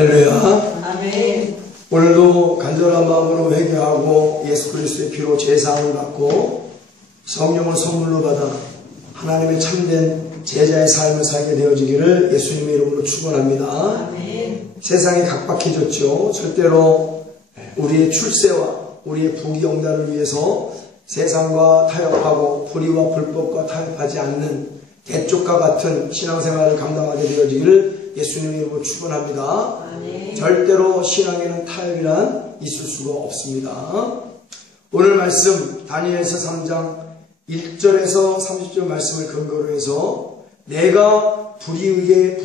할렐루야. 아멘. 오늘도 간절한 마음으로 회개하고 예수 그리스도의 피로 제사함을 받고 성령을 선물로 받아 하나님의 참된 제자의 삶을 살게 되어지기를 예수님의 이름으로 축원합니다. 아멘. 세상이 각박해졌죠. 절대로 우리의 출세와 우리의 부귀영달을 위해서 세상과 타협하고 불의와 불법과 타협하지 않는 대쪽과 같은 신앙생활을 감당하게 되어지기를 예수님의 이름으로 축원합니다. 아멘. 절대로 신앙에는 타협이란 있을 수가 없습니다. 오늘 말씀 다니엘서 3장 1절에서 30절 말씀을 근거로 해서 내가 불이익에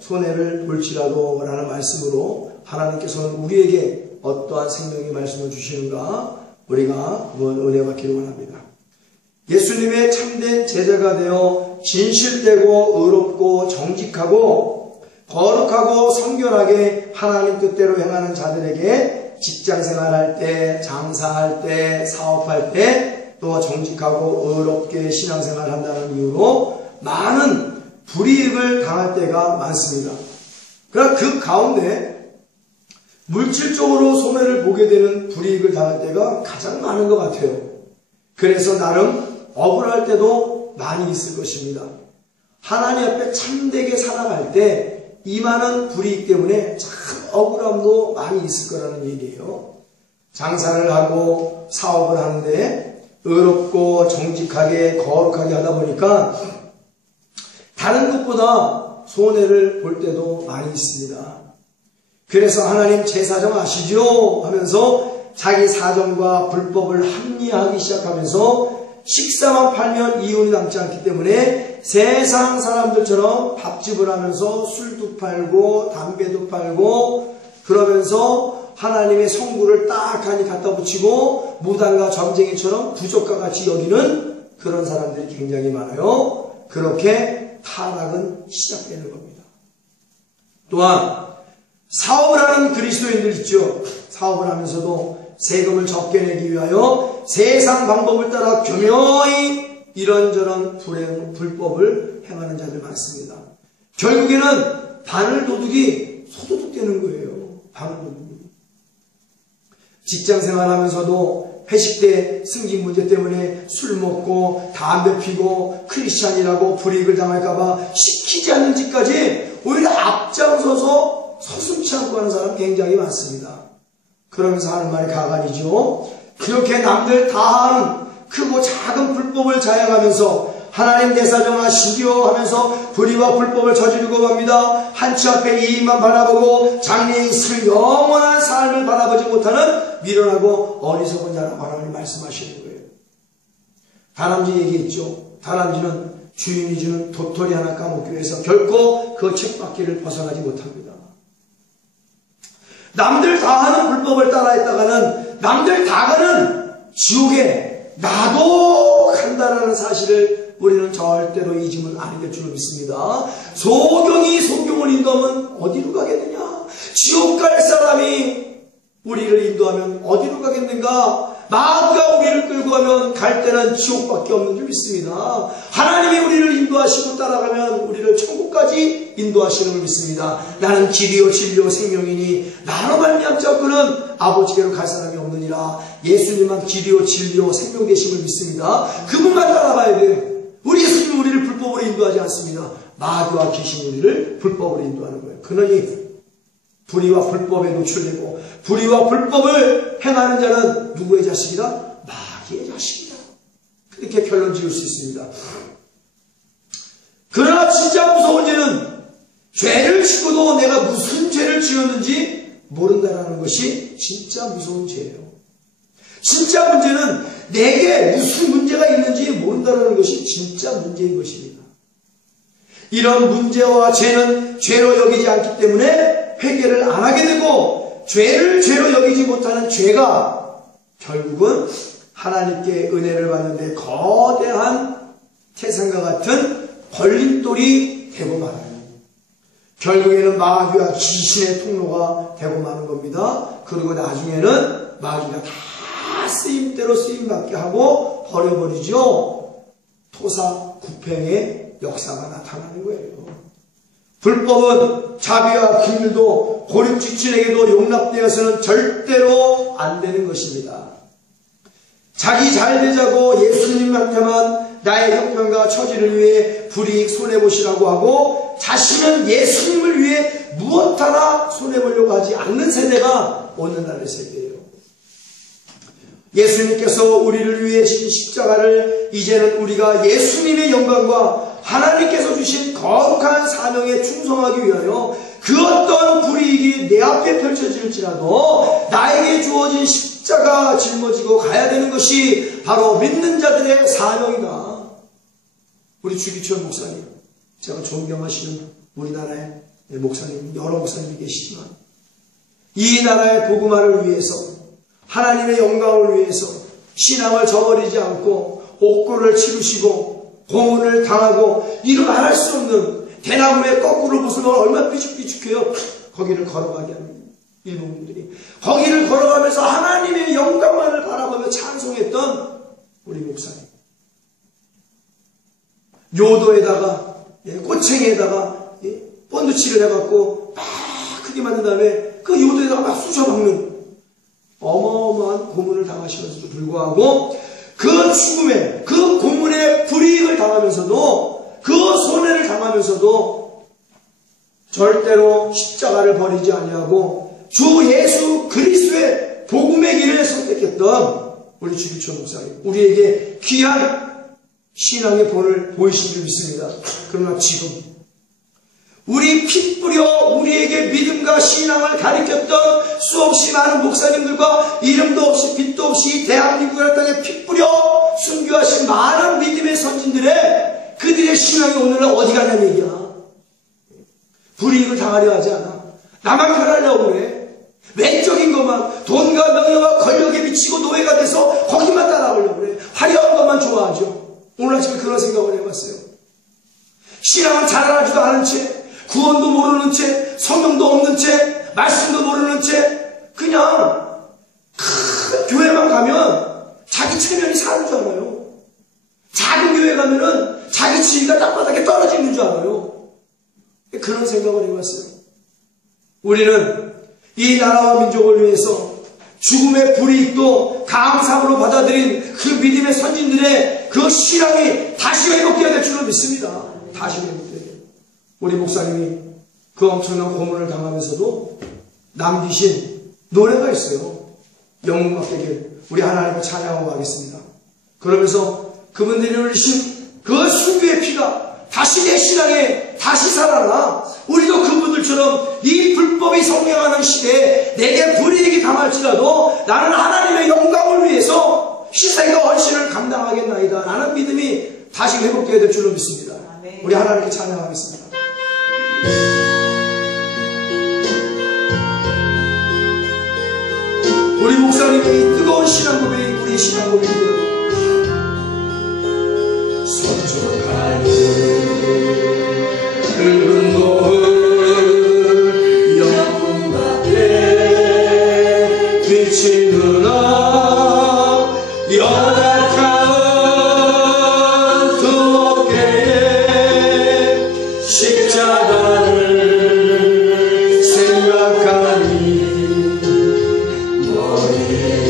손해를 볼지라도 라는 말씀으로 하나님께서는 우리에게 어떠한 생명의 말씀을 주시는가 우리가 한번 은혜 받기를 원합니다. 예수님의 참된 제자가 되어 진실되고 의롭고 정직하고 거룩하고 성결하게 하나님 뜻대로 행하는 자들에게 직장생활할 때, 장사할 때, 사업할 때 또 정직하고 의롭게 신앙생활을 한다는 이유로 많은 불이익을 당할 때가 많습니다. 그러나 그 가운데 물질적으로 손해를 보게 되는 불이익을 당할 때가 가장 많은 것 같아요. 그래서 나름 억울할 때도 많이 있을 것입니다. 하나님 앞에 참되게 살아갈 때 이 많은 불이익 때문에 참 억울함도 많이 있을 거라는 얘기예요. 장사를 하고 사업을 하는데 의롭고 정직하게 거룩하게 하다 보니까 다른 것보다 손해를 볼 때도 많이 있습니다. 그래서 하나님 제 사정 아시죠? 하면서 자기 사정과 불법을 합리화하기 시작하면서 식사만 팔면 이윤이 남지 않기 때문에 세상 사람들처럼 밥집을 하면서 술도 팔고 담배도 팔고 그러면서 하나님의 성구를 딱하니 갖다 붙이고 무당과 점쟁이처럼 부족과 같이 여기는 그런 사람들이 굉장히 많아요. 그렇게 타락은 시작되는 겁니다. 또한 사업을 하는 그리스도인들 있죠. 사업을 하면서도 세금을 적게 내기 위하여 세상 방법을 따라 교묘히 이런저런 불법을 행하는 자들 많습니다. 결국에는 바늘도둑이 소도둑 되는 거예요. 바늘도둑이. 직장생활 하면서도 회식 때 승진 문제 때문에 술 먹고 담배 피고 크리스찬이라고 불이익을 당할까봐 시키지 않는 짓까지 오히려 앞장서서 서슴지 않고 하는 사람 굉장히 많습니다. 그러면서 하는 말이 가관이죠. 그렇게 남들 다 하는 크고 작은 불법을 자행하면서 하나님 내 사정 아시기요 하면서 불의와 불법을 저지르고 갑니다. 한치 앞에 이익만 바라보고 장래에 있을 영원한 삶을 바라보지 못하는 미련하고 어리석은 자라고 하나님 말씀하시는 거예요. 다람쥐 얘기했죠. 다람쥐는 주인이 주는 도토리 하나 까먹기 위해서 결코 그 쳇바퀴를 벗어나지 못합니다. 남들 다 하는 불법을 따라했다가는 남들 다 가는 지옥에 나도 간다라는 사실을 우리는 절대로 잊으면 안 될 줄 믿습니다. 소경이 소경을 인도하면 어디로 가겠느냐? 지옥 갈 사람이 우리를 인도하면 어디로 가겠는가? 마귀가 우리를 끌고 가면 갈 때는 지옥밖에 없는 줄 믿습니다. 하나님이 우리를 인도하시고 따라가면 우리를 천국까지 인도하시는 줄 믿습니다. 나는 길이요 진리요 생명이니 나로 말미암지 그는 아버지께로 갈 사람이 없느니라. 예수님만 길이요 진리요 생명 되심을 믿습니다. 그분만 따라가야 돼요. 우리 예수님은 우리를 불법으로 인도하지 않습니다. 마귀와 귀신이 우리를 불법으로 인도하는 거예요. 그러니 불의와 불법에 노출되고 불의와 불법을 행하는 자는 누구의 자식이다? 마귀의 자식이다. 그렇게 결론 지을 수 있습니다. 그러나 진짜 무서운 죄는 죄를 짓고도 내가 무슨 죄를 지었는지 모른다는 것이 진짜 무서운 죄예요. 진짜 문제는 내게 무슨 문제가 있는지 모른다는 것이 진짜 문제인 것입니다. 이런 문제와 죄는 죄로 여기지 않기 때문에 회개를 안 하게 되고 죄를 죄로 여기지 못하는 죄가 결국은 하나님께 은혜를 받는데 거대한 태산과 같은 걸림돌이 되고 말아요. 결국에는 마귀와 귀신의 통로가 되고 마는 겁니다. 그리고 나중에는 마귀가 다 쓰임대로 쓰임받게 하고 버려버리죠. 토사구팽의 역사가 나타나는 거예요. 불법은 자비와 긍휼도 고립지친에게도 용납되어서는 절대로 안 되는 것입니다. 자기 잘 되자고 예수님한테만 나의 형편과 처지를 위해 불이익 손해보시라고 하고 자신은 예수님을 위해 무엇 하나 손해보려고 하지 않는 세대가 오늘날의 세대예요. 예수님께서 우리를 위해 지신 십자가를 이제는 우리가 예수님의 영광과 하나님께서 주신 거룩한 사명에 충성하기 위하여 그 어떤 불이익이 내 앞에 펼쳐질지라도 나에게 주어진 십자가 짊어지고 가야 되는 것이 바로 믿는 자들의 사명이다. 우리 주기철 목사님, 제가 존경하시는 우리나라의 목사님, 여러 목사님이 계시지만 이 나라의 복음화를 위해서 하나님의 영광을 위해서 신앙을 저버리지 않고 옥고를 치르시고 고문을 당하고 이루 말할 수 없는 대나무에 거꾸로 벗으면 얼마나 삐죽삐죽해요. 거기를 걸어가게 합니다. 일본 분들이 거기를 걸어가면서 하나님의 영광만을 바라보며 찬송했던 우리 목사님, 요도에다가 꼬챙이에다가 본드칠을 해갖고 막 크게 만든 다음에 그 요도에다가 막 쑤셔박는 어마어마한 고문을 당하시면서도 불구하고 그 죽음에 그 고문의 불이익을 당하면서도 그 손해를 당하면서도 절대로 십자가를 버리지 아니하고 주 예수 그리스도의 복음의 길을 선택했던 우리 주기철 목사님, 우리에게 귀한 신앙의 본을 보이신 줄 믿습니다. 그러나 지금 우리 피 뿌려 우리에게 믿음과 신앙을 가르쳤던 수없이 많은 목사님들과 이름도 없이 빛도 없이 대한민국의 땅에 피 뿌려 순교하신 많은 믿음의 선진들의 그들의 신앙이 오늘날 어디 가냐는 얘기야. 불이익을 당하려 하지 않아. 나만 편하려고 그래. 외적인 것만, 돈과 명예와 권력에 미치고 노예가 돼서 거기만 따라가려고 그래. 화려한 것만 좋아하죠. 오늘 아침에 그런 생각을 해봤어요. 신앙을 자라나지도 않은 채, 구원도 모르는 채, 성경도 없는 채, 말씀도 모르는 채 그냥 큰 교회만 가면 자기 체면이 사는 줄 알아요. 작은 교회 가면은 자기 지위가 땅바닥에 떨어지는 줄 알아요. 그런 생각을 해봤어요. 우리는 이 나라와 민족을 위해서 죽음의 불이익도 감사함으로 받아들인 그 믿음의 선진들의 그 신앙이 다시 회복되어야 될 줄로 믿습니다. 다시 회복되어야 돼요. 우리 목사님이 그 엄청난 고문을 당하면서도 남기신 노래가 있어요. 영웅 막대길, 우리 하나님을 찬양하고 가겠습니다. 그러면서 그분들이 흘리신 그 순교의 피가 다시 내 신앙에 다시 살아나 우리도 그분들처럼 이 불법이 성행하는 시대에 내게 불이익이 당할지라도 나는 하나님의 영광을 위해서 희생과 헌신을 감당하겠나이다 라는 믿음이 다시 회복되어야 될 줄로 믿습니다. 우리 하나님께 찬양하겠습니다. 우리 목사님의 이 뜨거운 신앙 고백이 우리의 신앙 고백이고요. 서쪽하는 붉은 노을 영문 밖에 비치느라 연약한 두 어깨에 십자가를 생각하니 머리에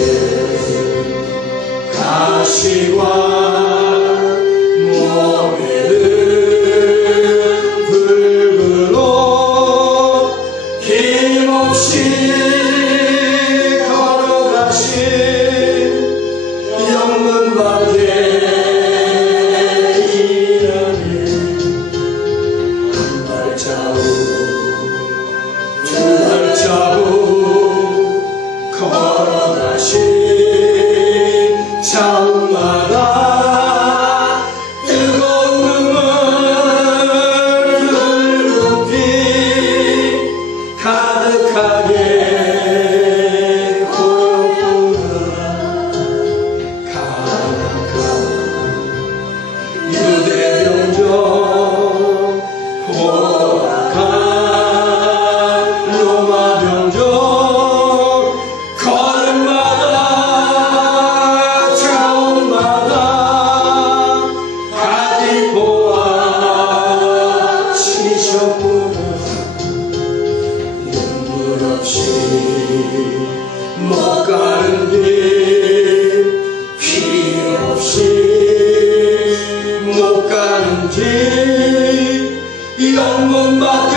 영문 밖에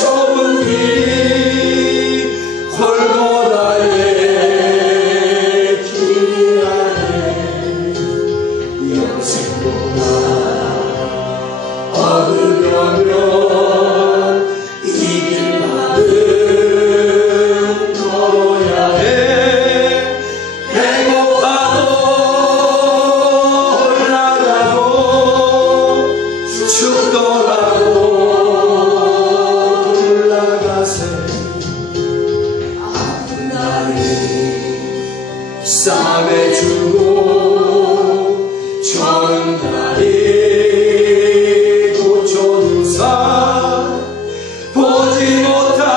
좁은 길 골고다의 길 안에 영생보다 얻으려면 이 길만은 걸어야 해. 배고파도 올라가도 춥더라도 올라가세. 아픈 날이 싸매주고 좋은 날이 고쳐주사 보지 못한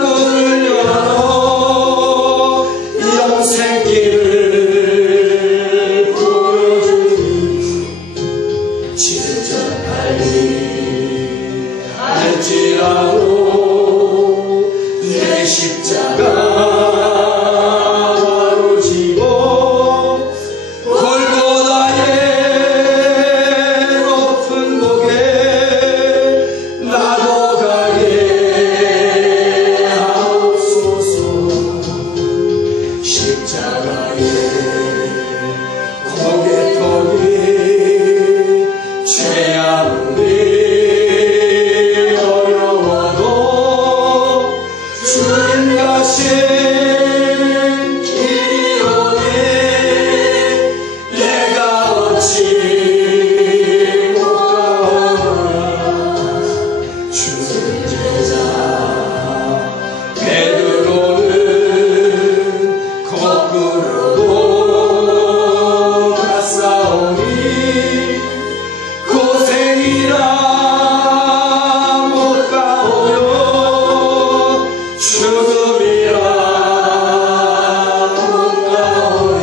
눈을 열어 영생길을 보여주니 진정하리 할지라도 내 십자가로 지고 골고다의 높은 곳에 나도 가게 하옵소서. 십자가의 고개턱이 죄아무리 어려워도 주님 가신 길이 오네. 내가 어찌 못 가오나. 주의 제자 베드로는 거꾸로도 갔사오니 고생이라 못 가오요. 죽음이라 못 가오니.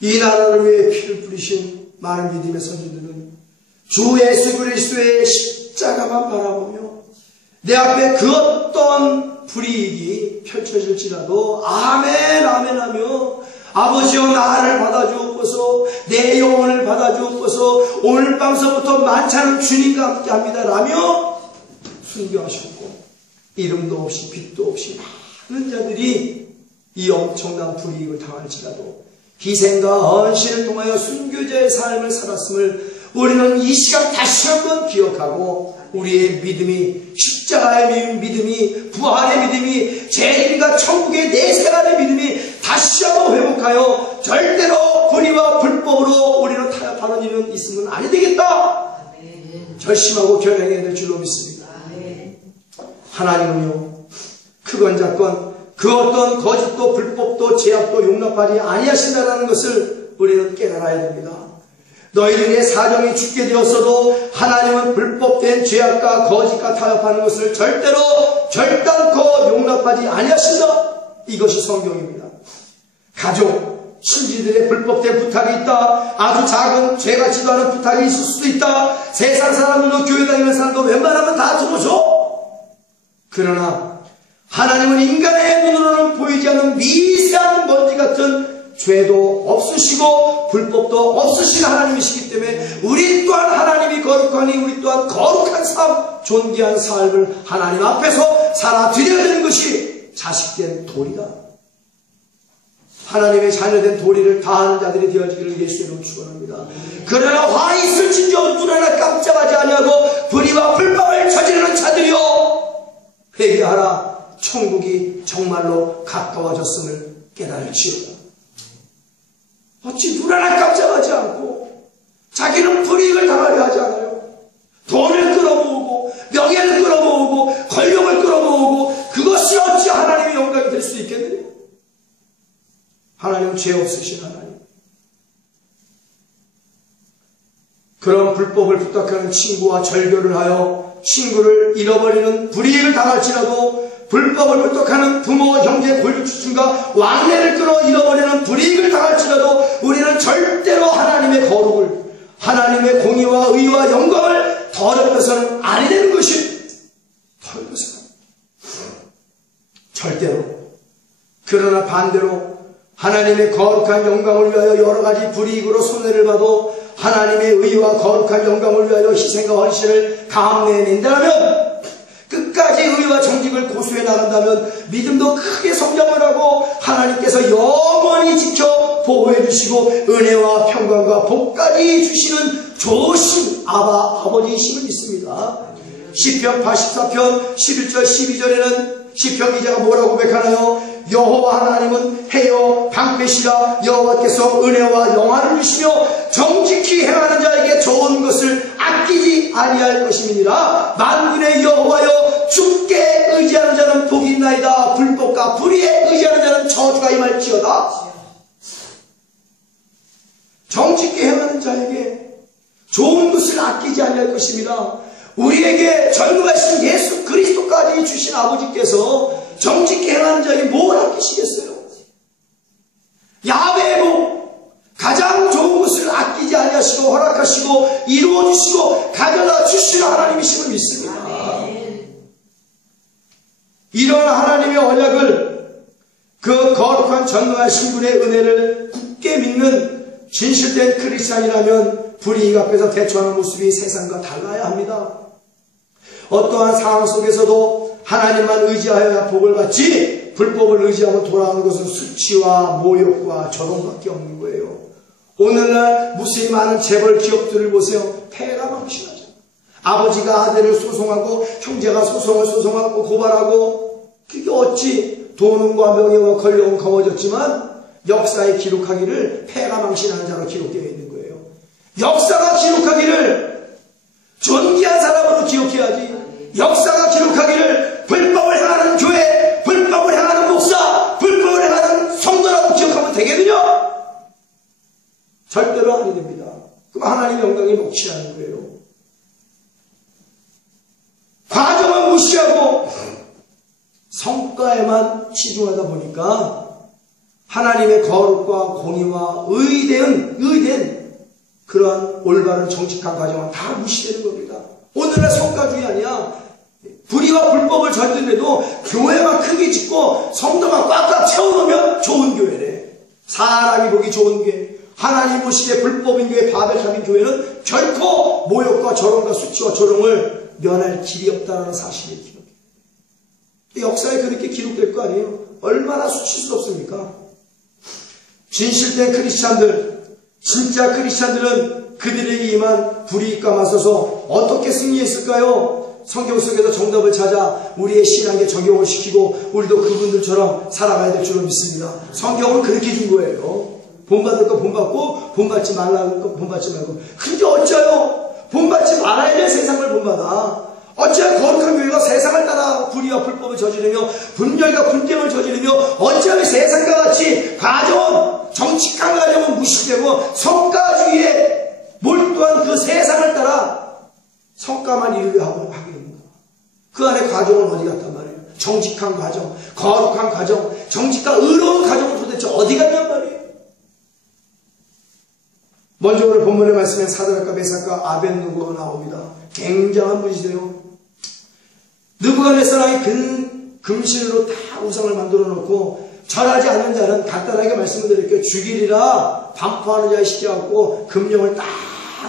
이 나라를 위해 피를 뿌리신 많은 믿음의 선지들은 주 예수 그리스도의 십자가만 바라보며 내 앞에 그 어떤 불이익이 펼쳐질지라도 아멘 아멘 하며 아버지여 나를 받아주옵소서, 내 영혼을 받아주옵소서, 오늘 밤서부터 만찬은 주님과 함께합니다 라며 순교하셨고 이름도 없이 빛도 없이 많은 자들이 이 엄청난 불이익을 당할지라도 희생과 헌신을 통하여 순교자의 삶을 살았음을 우리는 이 시간 다시 한번 기억하고 우리의 믿음이 십자가의 믿음이 부활의 믿음이 재림과 천국의 내생활의 믿음이 다시 한번 회복하여 절대로 불의와 불법으로 우리는 타협하는 일은 있으면 안 되겠다 결심하고 결행해야 될 줄로 믿습니다. 하나님은요 크건 작건 그 어떤 거짓도 불법도 죄악도 용납하지 아니하신다는 것을 우리는 깨달아야 됩니다. 너희들의 사정이 죽게 되었어도 하나님은 불법된 죄악과 거짓과 타협하는 것을 절대로 결단코 용납하지 아니하신다. 이것이 성경입니다. 가족, 친지들의 불법된 부탁이 있다. 아주 작은 죄 같지도 않은 부탁이 있을 수도 있다. 세상 사람들도 교회 다니는 사람도 웬만하면 다 들어줘. 그러나 하나님은 인간의 눈으로는 보이지 않는 미세한 먼지 같은 죄도 없으시고 불법도 없으신 하나님이시기 때문에 우리 또한 하나님이 거룩하니 우리 또한 거룩한 삶, 존귀한 삶을 하나님 앞에서 살아드려야 되는 것이 자식된 도리다. 하나님의 자녀된 도리를 다하는 자들이 되어지기를 예수의 이름으로 축원합니다. 그러나 화 있을진저 눈 하나 깜짝하지 아니하고 불의와 불법을 저지르는 자들이여 회개하라. 천국이 정말로 가까워졌음을 깨달을지어다. 어찌 눈 하나 깜짝하지 않고 자기는 불이익을 당하려 하지 않아요. 돈을 끌어모으고 명예를 끌어모으고 권력을 끌어모으고 그것이 어찌 하나님의 영광이 될 수 있겠느냐. 하나님은 죄 없으신 하나님. 그런 불법을 부탁하는 친구와 절교를 하여 친구를 잃어버리는 불이익을 당할지라도 불법을 부탁하는 부모, 형제, 골주춤과 왕래를 끌어 잃어버리는 불이익을 당할지라도 우리는 절대로 하나님의 거룩을, 하나님의 공의와 의와 영광을 더럽혀서는 아니 되는 것이 더럽혀서는 절대로. 그러나 반대로 하나님의 거룩한 영광을 위하여 여러 가지 불이익으로 손해를 봐도 하나님의 의와 거룩한 영광을 위하여 희생과 헌신을 감내낸다면, 끝까지 의와 정직을 고수해 나간다면 믿음도 크게 성장을 하고 하나님께서 영원히 지켜 보호해 주시고 은혜와 평강과 복까지 주시는 좋으신 아버지이심을 믿습니다. 시편 84편 11절 12절에는 시편 기자가 뭐라고 고백하나요? 여호와 하나님은 해여 방패시라. 여호와께서 은혜와 영화를 주시며 정직히 행하는 자에게 좋은 것을 아끼지 아니할 것임이니라. 만군의 여호와여, 주께 의지하는 자는 복이 있나이다. 불법과 불의에 의지하는 자는 저주가 임할지어다. 정직히 행하는 자에게 좋은 것을 아끼지 아니할 것입니다. 우리에게 전능하신 예수 그리스도까지 주신 아버지께서 정직히 행하는 자에게 뭘 아끼시겠어요? 야훼의 복, 가장 좋은 것을 아끼지 아니하시고 허락하시고 이루어주시고 가져다 주시는 하나님이심을 믿습니다. 이런 하나님의 언약을, 그 거룩한 전능하신 분의 은혜를 굳게 믿는 진실된 크리스찬이라면 불이익 앞에서 대처하는 모습이 세상과 달라야 합니다. 어떠한 상황 속에서도 하나님만 의지하여야 복을 받지, 불법을 의지하면 돌아오는 것은 수치와 모욕과 조롱밖에 없는 거예요. 오늘날 무수히 많은 재벌 기업들을 보세요. 폐가 망신하죠. 아버지가 아들을 소송하고 형제가 소송하고 고발하고, 그게 어찌 돈과 명예와 권력은 거머졌지만 역사에 기록하기를 폐가 망신하는 자로 기록되어 있는 거예요. 역사가 기록하기를 존귀한 사람으로 기록해야지, 역사가 기록하기를 불법을 행하는 교회, 불법을 행하는 목사, 불법을 행하는 성도라고 기억하면 되겠느냐? 절대로 아니 됩니다. 그럼 하나님의 영광이 몫이라는 거예요. 과정은 무시하고 성과에만 치중하다 보니까 하나님의 거룩과 공의와 의된 그러한 올바른 정직한 과정은 다 무시되는 겁니다. 오늘날 성과주의 아니야. 불의와 불법을 저지르도 교회만 크게 짓고 성도만 꽉꽉 채워놓으면 좋은 교회래. 사람이 보기 좋은 교회, 하나님 보시기에 불법인 교회, 바벨탑인 교회는 결코 모욕과 조롱과 수치와 조롱을 면할 길이 없다는 사실을 기록해요. 역사에 그렇게 기록될 거 아니에요. 얼마나 수치스럽습니까? 진실된 크리스찬들, 진짜 크리스찬들은 그들에게 임한 불이익과 맞서서 어떻게 승리했을까요? 성경 속에서 정답을 찾아 우리의 신앙에 적용을 시키고 우리도 그분들처럼 살아가야 될 줄로 믿습니다. 성경은 그렇게 준 거예요. 본받을 거 본받고 본받지 말라는 거 본받지 말고. 근데 어째요? 본받지 말아야 될 세상을 본받아. 어찌하여 거룩한 교회가 세상을 따라 불의와 불법을 저지르며 분열과 분쟁을 저지르며 어찌하여 세상과 같이 가정은, 정직한 가정은 무시되고 성과주의에 몰두한 그 세상을 따라 성과만 이루려 하게 됩니다. 그 안에 가정은 어디 갔단 말이에요? 정직한 가정, 거룩한 가정, 정직한 의로운 가정은 도대체 어디 갔단 말이에요? 먼저 오늘 본문의 말씀에 사드락과 메삭과 아벳느고가 나옵니다. 굉장한 분이세요. 느부갓네살이 금신으로 다 우상을 만들어 놓고 절하지 않는 자는 간단하게 말씀을 드릴게요. 죽이리라 반포하는 자에 시켜갖고 금령을 딱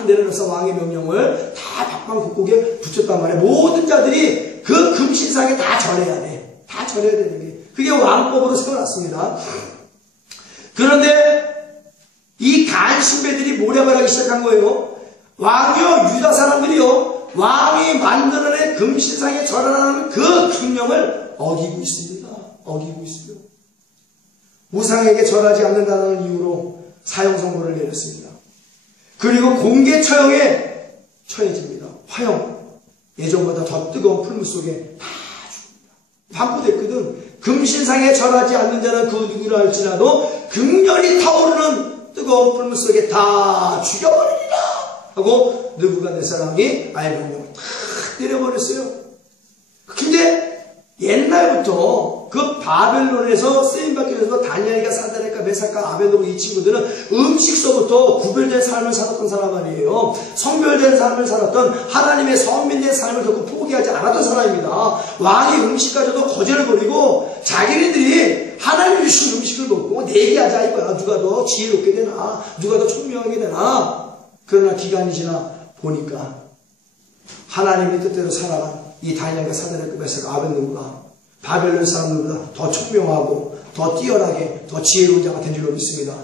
내려놓아서 왕의 명령을 다 박방국국에 붙였단 말이에요. 모든 자들이 그 금신상에 다 절해야 돼. 다 절해야 되는 게 그게 왕법으로 세워놨습니다. 그런데 이 간신배들이 모략을 하기 시작한 거예요. 왕이요, 유다 사람들이요, 왕이 만들어낸 금신상에 절하라는 그 금령을 어기고 있습니다. 어기고 있습니다. 우상에게 절하지 않는다는 이유로 사형 선고를 내렸습니다. 그리고 공개 처형에 처해집니다. 화형. 예전보다 더 뜨거운 풀물 속에 다 죽습니다. 반포됐거든. 금신상에 절하지 않는 자는 그 누구라 할지라도 극렬히 타오르는 뜨거운 풀물 속에 다 죽여버리리라 하고 느부갓네살이 아이병령을 다 때려버렸어요. 근데 옛날부터 그 바벨론에서 쓰임받기 전에도 다니엘과 사드락과 메삭과 아벳느고 이 친구들은 음식서부터 구별된 삶을 살았던 사람 아니에요. 성별된 삶을 살았던, 하나님의 선민된 삶을 결코 포기하지 않았던 사람입니다. 왕이 음식 가져도 거절을 버리고 자기네들이 하나님 주신 음식을 먹고 내기하자 이거야. 누가 더 지혜롭게 되나, 누가 더 총명하게 되나. 그러나 기간이 지나 보니까 하나님의 뜻대로 살아간 이 다니엘과 사드락과 메삭과 아벳느고가 바벨론 사람들보다 더 총명하고 더 뛰어나게 더 지혜로운 자가 된 줄로 믿습니다.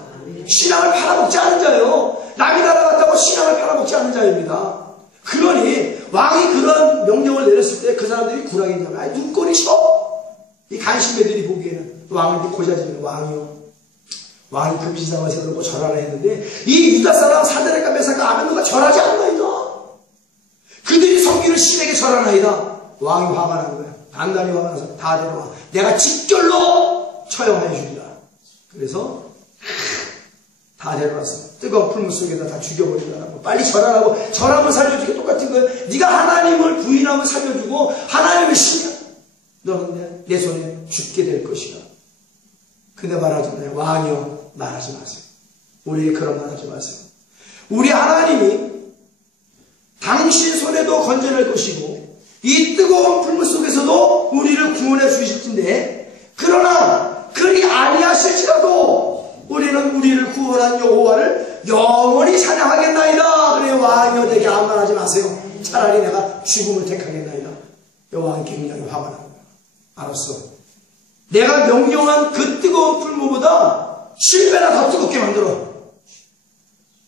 신앙을 팔아먹지 않은 자요. 남이 날아갔다고 신앙을 팔아먹지 않은 자입니다. 그러니 왕이 그런 명령을 내렸을 때 그 사람들이 구라기냐면 아니 눈꼴이 싫어. 이 간신배들이 보기에는 왕이 고자지는 왕이요. 왕이 금지상을 세우고 절하라 했는데 이 유다 사람 사드락과 메삭과 아벳느고가 절하지 않나이다. 그들이 섬기는 신에게 절하나이다. 왕이 화가 난 거야. 단단히 화가 나서 다 데려와. 내가 직결로 처형해 주리라. 그래서 다 데려와서 뜨거운 풀물 속에다 다 죽여버리더라고. 빨리 절하라고. 절하면 살려주기 똑같은 거예요. 네가 하나님을 부인하면 살려주고 하나님을 신뢰. 너는 내 손에 죽게 될 것이다. 근데 말하지 마요. 왕이요. 말하지 마세요. 우리에게 그런 말 하지 마세요. 우리 하나님이 당신 손에도 건져낼 것이고 이 뜨거운 풀물 속에서도 우리를 구원해 주실 텐데 그러나 그리 아니하실지라도 우리는 우리를 구원한 여호와를 영원히 찬양하겠나이다. 그래 왕이여 내게 아무 말 하지 마세요. 차라리 내가 죽음을 택하겠나이다. 여호와는 굉장히 화가 납니다. 알았어. 내가 명령한 그 뜨거운 풀무보다 7배나 더 뜨겁게 만들어.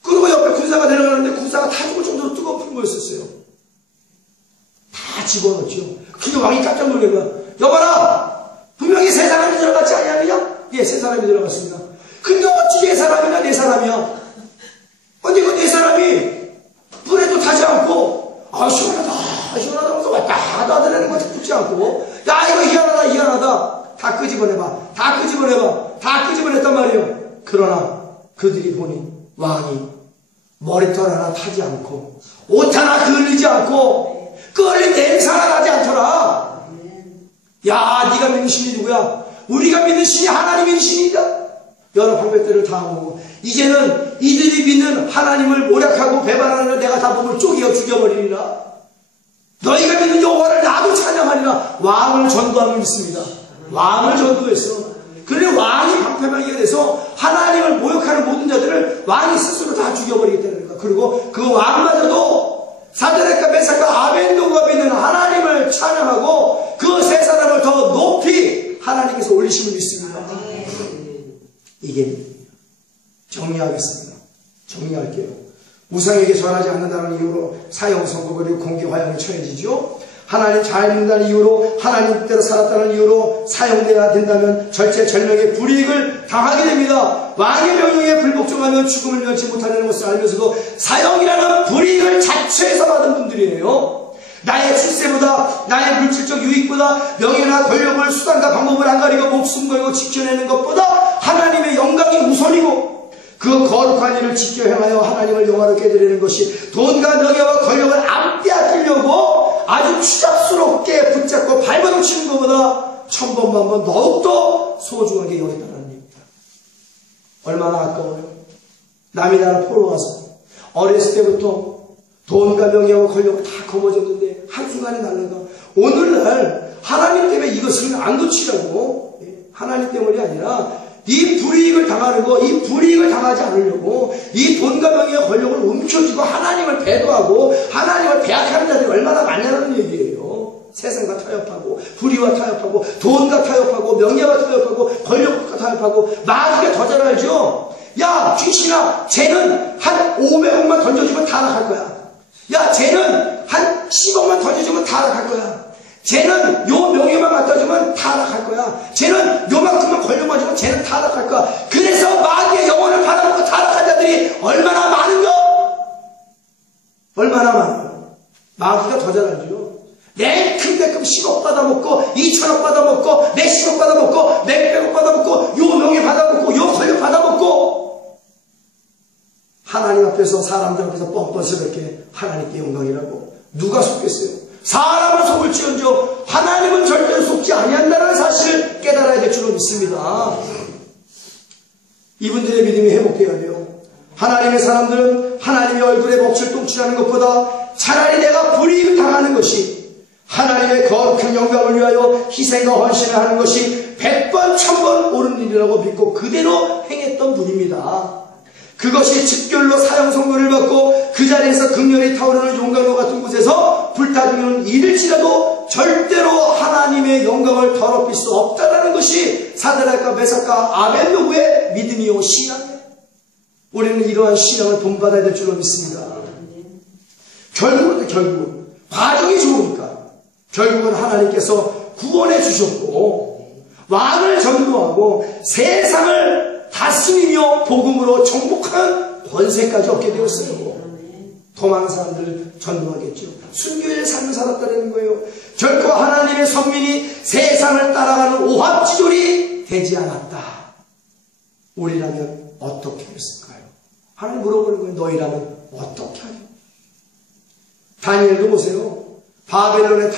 그리고 옆에 군사가 내려가는데 군사가 다 죽을 정도로 뜨거운 풀무였었어요. 다 집어넣죠. 근데 왕이 깜짝 놀란 거야. 여봐라! 분명히 세 사람이 들어갔지 아니하느냐? 예, 세 사람이 들어갔습니다. 근데 어찌 네 사람이냐, 네 사람이야? 근데 그 네 사람이 불에도 타지 않고, 아, 시원하다, 시원하다 하면서 왔다 갔다 하더라는 거 듣지 않고, 야, 이거 희한하다, 희한하다. 다 끄집어내봐. 다 끄집어내봐. 다 끄집어냈단 말이에요. 그러나 그들이 보니 왕이 머리털 하나 타지 않고, 옷 하나 그을리지 않고, 끓는 냄새가 나지 않더라. 야, 네가 믿는 신이 누구야? 우리가 믿는 신이 하나님의 신이다. 여러 방백들을 다 하고 이제는 이들이 믿는 하나님을 모략하고 배반하는 내가 다 몸을 쪼개어 죽여버리리라. 너희가 믿는 여호와를 나도 찬양하리라. 왕을 전도함을 믿습니다. 왕을 전도했어. 그래 왕이 방패막이가 돼서 하나님을 모욕하는 모든 자들을 왕이 스스로 다 죽여버리겠다는 거야. 그리고 그 왕마저도 사드락과 메삭과 아벳느고가 믿는 하나님을 찬양하고 그 세 사람을 더 높이 하나님께서 올리심을 믿습니다. 이게 정리하겠습니다. 정리할게요. 우상에게 절하지 않는다는 이유로 사형 선고 그리고 공개 화형이 처해지죠. 하나님 잘 믿는다는 이유로 하나님 뜻대로 살았다는 이유로 사형돼야 된다면 절체절명의 불이익을 당하게 됩니다. 왕의 명령에 불복종하면 죽음을 면치 못하는 것을 알면서도 사형이라는 불이익을 자체에서 받은 분들이에요. 나의 출세보다 나의 물질적 유익보다 명예나 권력을 수단과 방법을 안 가리고 목숨 걸고 지켜내는 것보다 하나님의 영광이 우선이고 그 거룩한 일을 지켜 행하여 하나님을 영화롭게 드리는 것이 돈과 명예와 권력을 안 빼앗기려고 아주 추잡스럽게 붙잡고 발버둥치는 것보다 천번만번 더욱더 소중하게 여겼다는 얘기입니다. 얼마나 아까워요. 남이 나를 포로 와서 어렸을 때부터 돈과 명예와 권력을 다 거머쥐었는데 한순간에 날라가 오늘날 하나님 때문에 이것을 안 놓치라고 하나님 때문이 아니라 이 불이익을 당하는 거, 이 불이익을 당하지 않으려고 이 돈과 명예와 권력을 움켜쥐고 하나님을 배도하고 하나님을 배약하는 자들이 얼마나 많냐는 얘기예요. 세상과 타협하고 불의와 타협하고 돈과 타협하고 명예와 타협하고 권력과 타협하고 마귀가 더 잘 알죠. 야 귀신아 쟤는 한 500억만 던져주면 타락할 거야. 야 쟤는 한 10억만 던져주면 타락할 거야. 쟤는 요 명예만 갖다 주면 타락할 거야. 쟤는 요만큼만 권력만 주면 쟤는 타락할 거야. 그래서 마귀의 영혼을 받아먹고 타락한 자들이 얼마나 많은가? 얼마나 많아요. 마귀가 더 잘 알죠. 냉큼내큼 10억 받아먹고 2천억 받아먹고 몇십억 받아먹고 몇백억 받아먹고 요 명예 받아먹고 요 권력 받아먹고 하나님 앞에서 사람들 앞에서 뻔뻔스럽게 하나님께 영광이라고 누가 속겠어요? 사람을 속을지언정 하나님은 절대로 속지 아니한다는 사실을 깨달아야 될 줄로 믿습니다. 이분들의 믿음이 회복되어야 돼요. 하나님의 사람들은 하나님의 얼굴에 넋을 똥칠하는 것보다 차라리 내가 불이익을 당하는 것이 하나님의 거룩한 영광을 위하여 희생과 헌신을 하는 것이 100배 100번 1000번 옳은 일이라고 믿고 그대로 행했던 분입니다. 그것이 즉결로 사형 선고를 받고 그 자리에서 극렬히 타오르는 용광로 같은 곳에서 불타지는 일일지라도 절대로 하나님의 영광을 더럽힐 수 없다는 것이 사드락과 메삭과 아벳노고의 믿음이요 신앙이에요. 우리는 이러한 신앙을 본받아야 될 줄로 믿습니다. 결국은 과정이 좋으니까 결국은 하나님께서 구원해 주셨고 왕을 전도하고 세상을 다스리며 복음으로 정복하는 권세까지 얻게 되었어요. 더 많은 사람들을 전도하겠죠. 순교의 삶을 살았다는 거예요. 결코 하나님의 선민이 세상을 따라가는 오합지졸이 되지 않았다. 우리라면 어떻게 했을까요? 하나님 물어보는 거예요. 너희라면 어떻게 하냐? 다니엘도 보세요. 바벨론의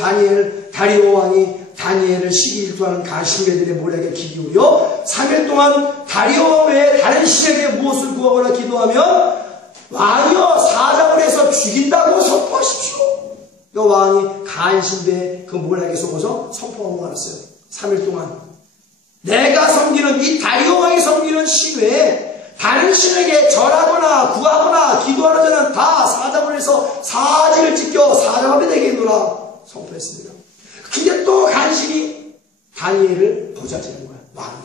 다리오 왕이 다니엘을 12일 동안 가시메들의 모략에 귀 기울여 3일 동안 다리오 외에 다른 신에게 무엇을 구하거나 기도하면 왕이여 사자굴 해서 죽인다고 선포하십시오. 그 왕이 간신배의 그 모략에 속아서 선포하고 말았어요. 3일 동안 내가 섬기는 이 다리오 왕이 섬기는 신 외에 다른 신에게 절하거나 구하거나 기도하는 자는 다 사자굴 해서 사지를 찢겨 사자굴에 내게 놓으라 선포했습니다. 근데 또 간신히 다니엘을 보자지는 거야. 왕이.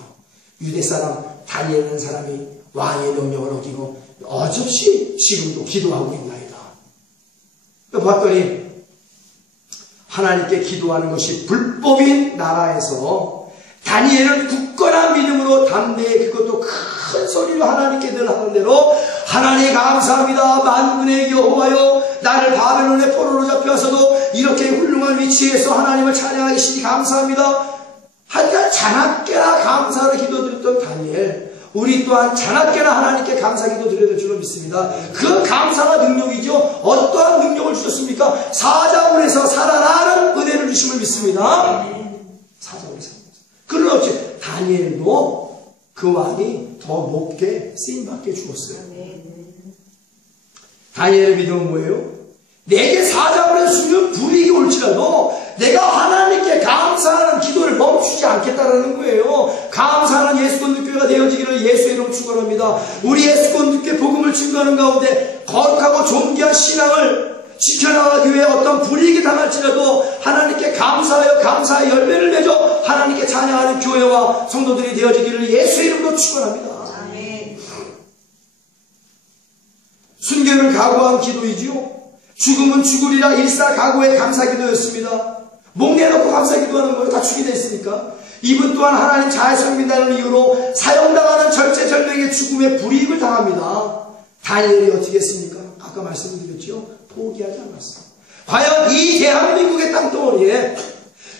유대 사람 다니엘이라는 사람이 왕의 명령을 어기고 어접시 지금도 기도하고 있나이다. 봤더니 하나님께 기도하는 것이 불법인 나라에서 다니엘은 굳건한 믿음으로 담대히 그것도 큰 소리로 하나님께 늘 하는 대로 하나님 감사합니다. 만군의 여호와여 나를 바벨론의 포로로 잡혀서도 이렇게 훌륭한 위치에서 하나님을 찬양하게 시니 감사합니다. 하여간 자나깨나 감사를 기도드렸던 다니엘, 우리 또한 자나깨나 하나님께 감사 기도 드려야 될 줄로 믿습니다. 그 감사가 능력이죠. 어떠한 능력을 주셨습니까? 사자굴에서 살아나는 은혜를 주심을 믿습니다. 사자굴에서. 그러나 어째 다니엘도 그 왕이 더 높게 쓰임받게 주었어요. 다니엘의 믿음은 뭐예요? 내게 사자굴에서 죽는 불이익이 올지라도 내가 하나님께 감사하는 기도를 멈추지 않겠다라는 거예요. 감사하는 예수건독교회가 되어지기를 예수의 이름으로 축원합니다. 우리 예수건독교회 복음을 증거하는 가운데 거룩하고 존귀한 신앙을 지켜나가기 위해 어떤 불이익이 당할지라도 하나님께 감사하여 감사의 열매를 맺어 하나님께 찬양하는 교회와 성도들이 되어지기를 예수의 이름으로 축원합니다. 순교를 각오한 기도이지요. 죽음은 죽으리라 일사각오의 감사기도였습니다. 목내놓고 감사기도하는 거예요. 다 죽이 됐으니까. 이분 또한 하나님 자애성 믿다는 이유로 사형당하는 절체절명의 죽음의 불이익을 당합니다. 다니엘이 어떻게 했습니까? 아까 말씀드렸죠. 포기하지 않았어. 과연 이 대한민국의 땅덩어리에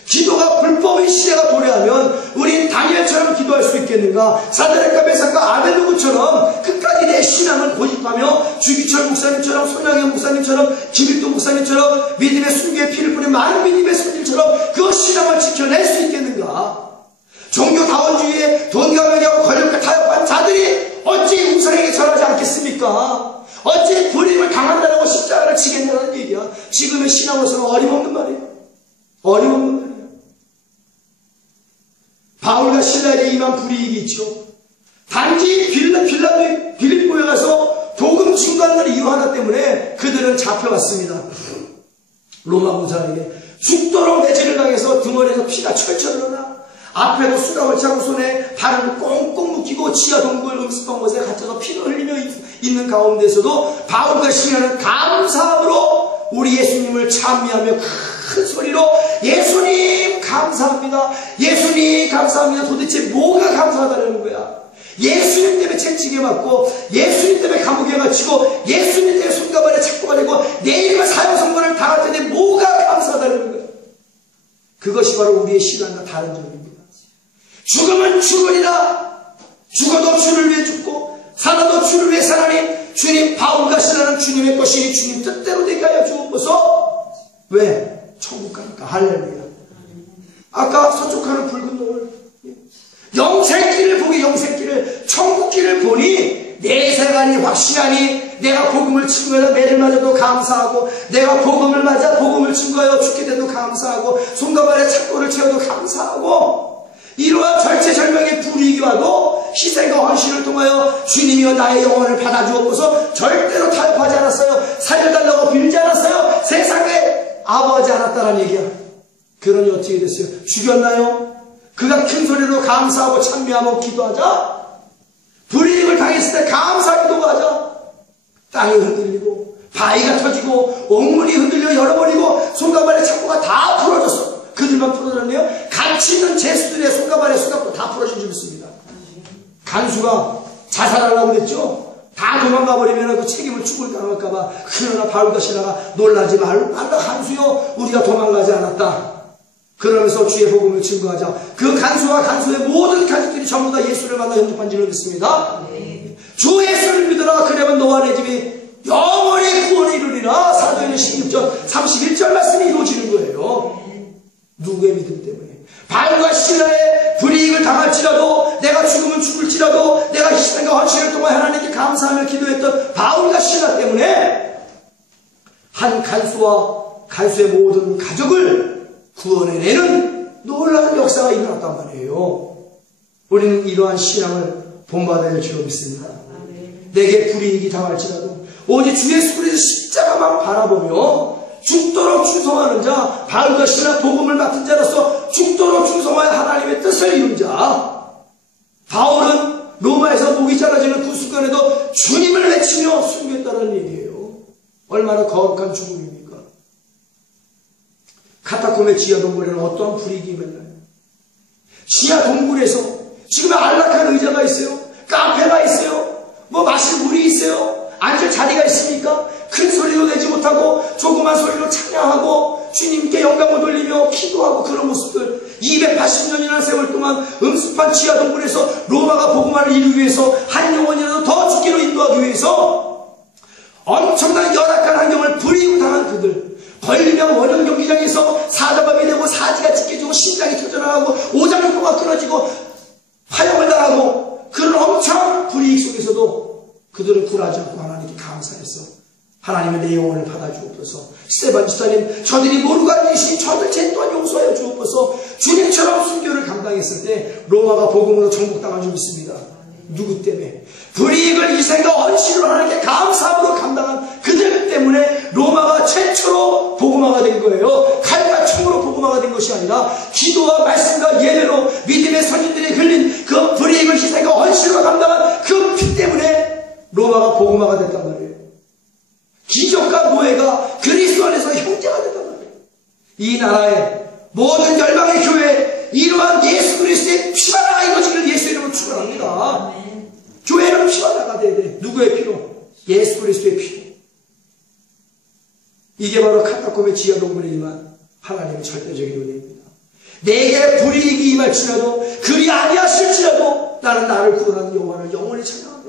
기도가 불법의 시대가 도래하면 우린 다니엘처럼 기도할 수 있겠는가? 사드락과 메삭과 아벳노고처럼 끝까지 내 신앙을 고집하며 주기철 목사님처럼 손양현 목사님처럼 김일도 목사님처럼 믿음의 순교의 피를 뿌린 많은 믿음의 손님처럼 그 신앙을 지켜낼 수 있겠는가? 종교다원주의에 돈과 명예와 권력과 타협한 자들이 어찌 우상에게 절하지 않겠습니까? 어찌 불임을 당한다라고 십자가를 지겠냐는 얘기야. 지금의 신앙으로서는 어림없는 말이에요. 어림없는 말이에요. 바울과 실라에게 임한 불이익이 있죠. 단지 빌립보에 가서 복음 증거하는 이유 하나 때문에 그들은 잡혀갔습니다. 로마 군사에게 죽도록 내죄를 당해서 등원에서 피가 철철 흘러나 앞에도 수갑을 차고 손에 발을 꽁꽁 묶이고 지하 동굴 음습한 곳에 갇혀서 피를 흘리며 있는 가운데서도 바울과 실라는 감사함으로 우리 예수님을 찬미하며 큰 소리로 예수님 감사합니다. 예수님 감사합니다. 도대체 뭐가 감사하다는 거야? 예수님 때문에 채찍에 맞고 예수님 때문에 감옥에 갇히고 예수님 때문에 손가발에 착고가 되고 내 이름의 사형 선고를 당할 텐데 뭐가 감사하다는 거야? 그것이 바로 우리의 시간과 다른 점입니다. 죽음은 죽으리라. 죽어도 주를 위해 죽고 살아도 주를 위해 살아니 주님 바울과 실라는 주님의 것이니 주님 뜻대로 되게 하여 주옵소서. 왜? 천국 가니까. 할렐루야. 아까 서쪽하는 붉은 노을 영생길을 보기 영생길을 천국길을 보니 내 생활이 확실하니 내가 복음을 증거하여 매를 맞아도 감사하고 내가 복음을 맞아 복음을 증거하여 죽게 돼도 감사하고 손과 발에 착고를 채워도 감사하고 이러한 절체절명의 불이익이 와도 희생과 헌신을 통하여 주님이여 나의 영혼을 받아주옵소서 절대로 타협하지 않았어요. 살려달라고 빌지 않았어요. 세상에 아부하지 않았다는 얘기야. 그러니 어떻게 됐어요? 죽였나요? 그가 큰 소리로 감사하고 찬미하고 기도하자. 불이익을 당했을 때 감사 기도하자. 땅이 흔들리고 바위가 터지고 옥문이 흔들려 열어버리고 손가발의 창고가 다 풀어졌어. 그들만 풀어졌네요. 같이 있는 제수들의 손가발의 수갑도 다 풀어진 줄 믿습니다. 간수가 자살하려고 그랬죠. 다 도망가 버리면 그 책임을 죽을 당할까봐. 그러나 바울과 시라가 놀라지 말라 간수요 우리가 도망가지 않았다. 그러면서 주의 복음을 증거하자. 그 간수와 간수의 모든 가족들이 전부 다 예수를 만나 영접한 줄로 믿습니다. 주 예수를 믿으라. 그러면 너와 내 집이 영원히 구원에 이르리라. 사도행전 16절 31절 말씀이 이루어지는 거예요. 누구의 믿음 때문에? 바울과 시라의 불이익을 당할지라도, 내가 죽으면 죽을지라도, 내가 희생과 헌신을 통해 하나님께 감사하며 기도했던 바울과 시라 때문에 한 간수와 간수의 모든 가족을 구원해내는 놀라운 역사가 일어났단 말이에요. 우리는 이러한 신앙을 본받아야 할 줄로 믿습니다. 내게 불이익이 당할지라도 오직 주 예수 그리스도 십자가만 바라보며 죽도록 충성하는 자, 바울과 시라 복음을 맡은 자로서 죽도록 충성하여 하나님의 뜻을 이룬 자. 바울은 로마에서 목이 잘라지는 그 순간에도 주님을 외치며 숨겼다는 얘기예요. 얼마나 거룩한 죽음입니까? 카타콤의 지하 동굴에는 어떠한 불이익이 있나요? 지하 동굴에서 지금 안락한 의자가 있어요. 카페가 있어요. 뭐 마실 물이 있어요. 앉을 자리가 있습니까? 큰 소리도 내지 못하고 조그만 소리로 찬양하고 주님께 영광을 돌리며 기도하고 그런 모습들, 280년이나 세월 동안 음습한 지하 동굴에서 로마가 복음화를 이루기 위해서 한 영혼이라도 더 죽기로 인도하기 위해서 엄청난 열악한 환경을 불이익 당한 그들, 걸리면 원형 경기장에서 사자밥이 되고 사지가 찢겨지고 심장이 터져나가고 오장육부가 끊어지고 화형을 당하고 그런 엄청난 불이익 속에서도 그들은 굴하지 않고 하나님께 감사했어. 하나님의 내 영혼을 받아주옵소서. 스테반 집사님, 저들이 모르고 앉으시니 저들 죄 또한 용서하여 주옵소서. 주님처럼 순교를 감당했을 때 로마가 복음으로 정복당한 줄 믿습니다. 누구 때문에? 불이익을 희생과 헌신으로 하나님께 감사함으로 감당한 그들 때문에 로마가 최초로 복음화가 된 거예요. 칼과 총으로 복음화가 된 것이 아니라 기도와 말씀과 예배로 믿음의 선진들이 흘린 그 불이익을 희생과 헌신으로 감당한 그 피 때문에 로마가 복음화가 됐단 말이에요. 기적과 노예가 그리스도 안에서 형제가 됐단 말이에요. 이 나라의 모든 열방의 교회에 이러한 예수 그리스도의 피가 나가 이루어지기를 예수 이름으로 축원합니다. 교회는 피가 나가야 돼. 누구의 피로? 예수 그리스도의 피로. 이게 바로 카타콤의 지하 동굴이지만 하나님의 절대적인 은혜입니다. 내게 불이익이 임할지라도 그리 아니하실지라도 나는 나를 구원하는 여호와를 영원히 찬양합니다.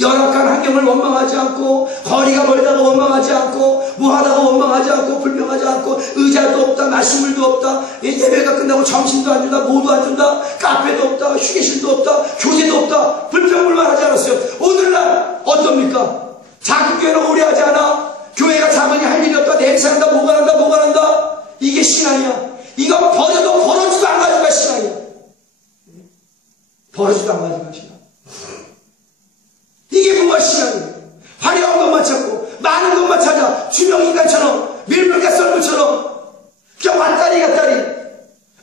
열악한 환경을 원망하지 않고, 거리가 멀다가 원망하지 않고, 뭐하다가 원망하지 않고, 불평하지 않고, 의자도 없다, 마시물도 없다, 예배가 끝나고 점심도 안 준다, 뭐도 안 준다, 카페도 없다, 휴게실도 없다, 교재도 없다, 불평불만 하지 않았어요. 오늘날 어떻습니까? 자국교회는 오래 하지 않아. 교회가 작으니 할 일이 없다, 냄새난다, 뭐가 난다. 이게 신앙이야. 이거 버려도 버려지도 안 가지고 신앙이야. 버려지도 안 가지고 신앙. 이게 뭐가 신앙이에요? 화려한 것만 찾고 많은 것만 찾아 주명인간처럼 밀물과 썰물처럼 그냥 왔다리 갔다리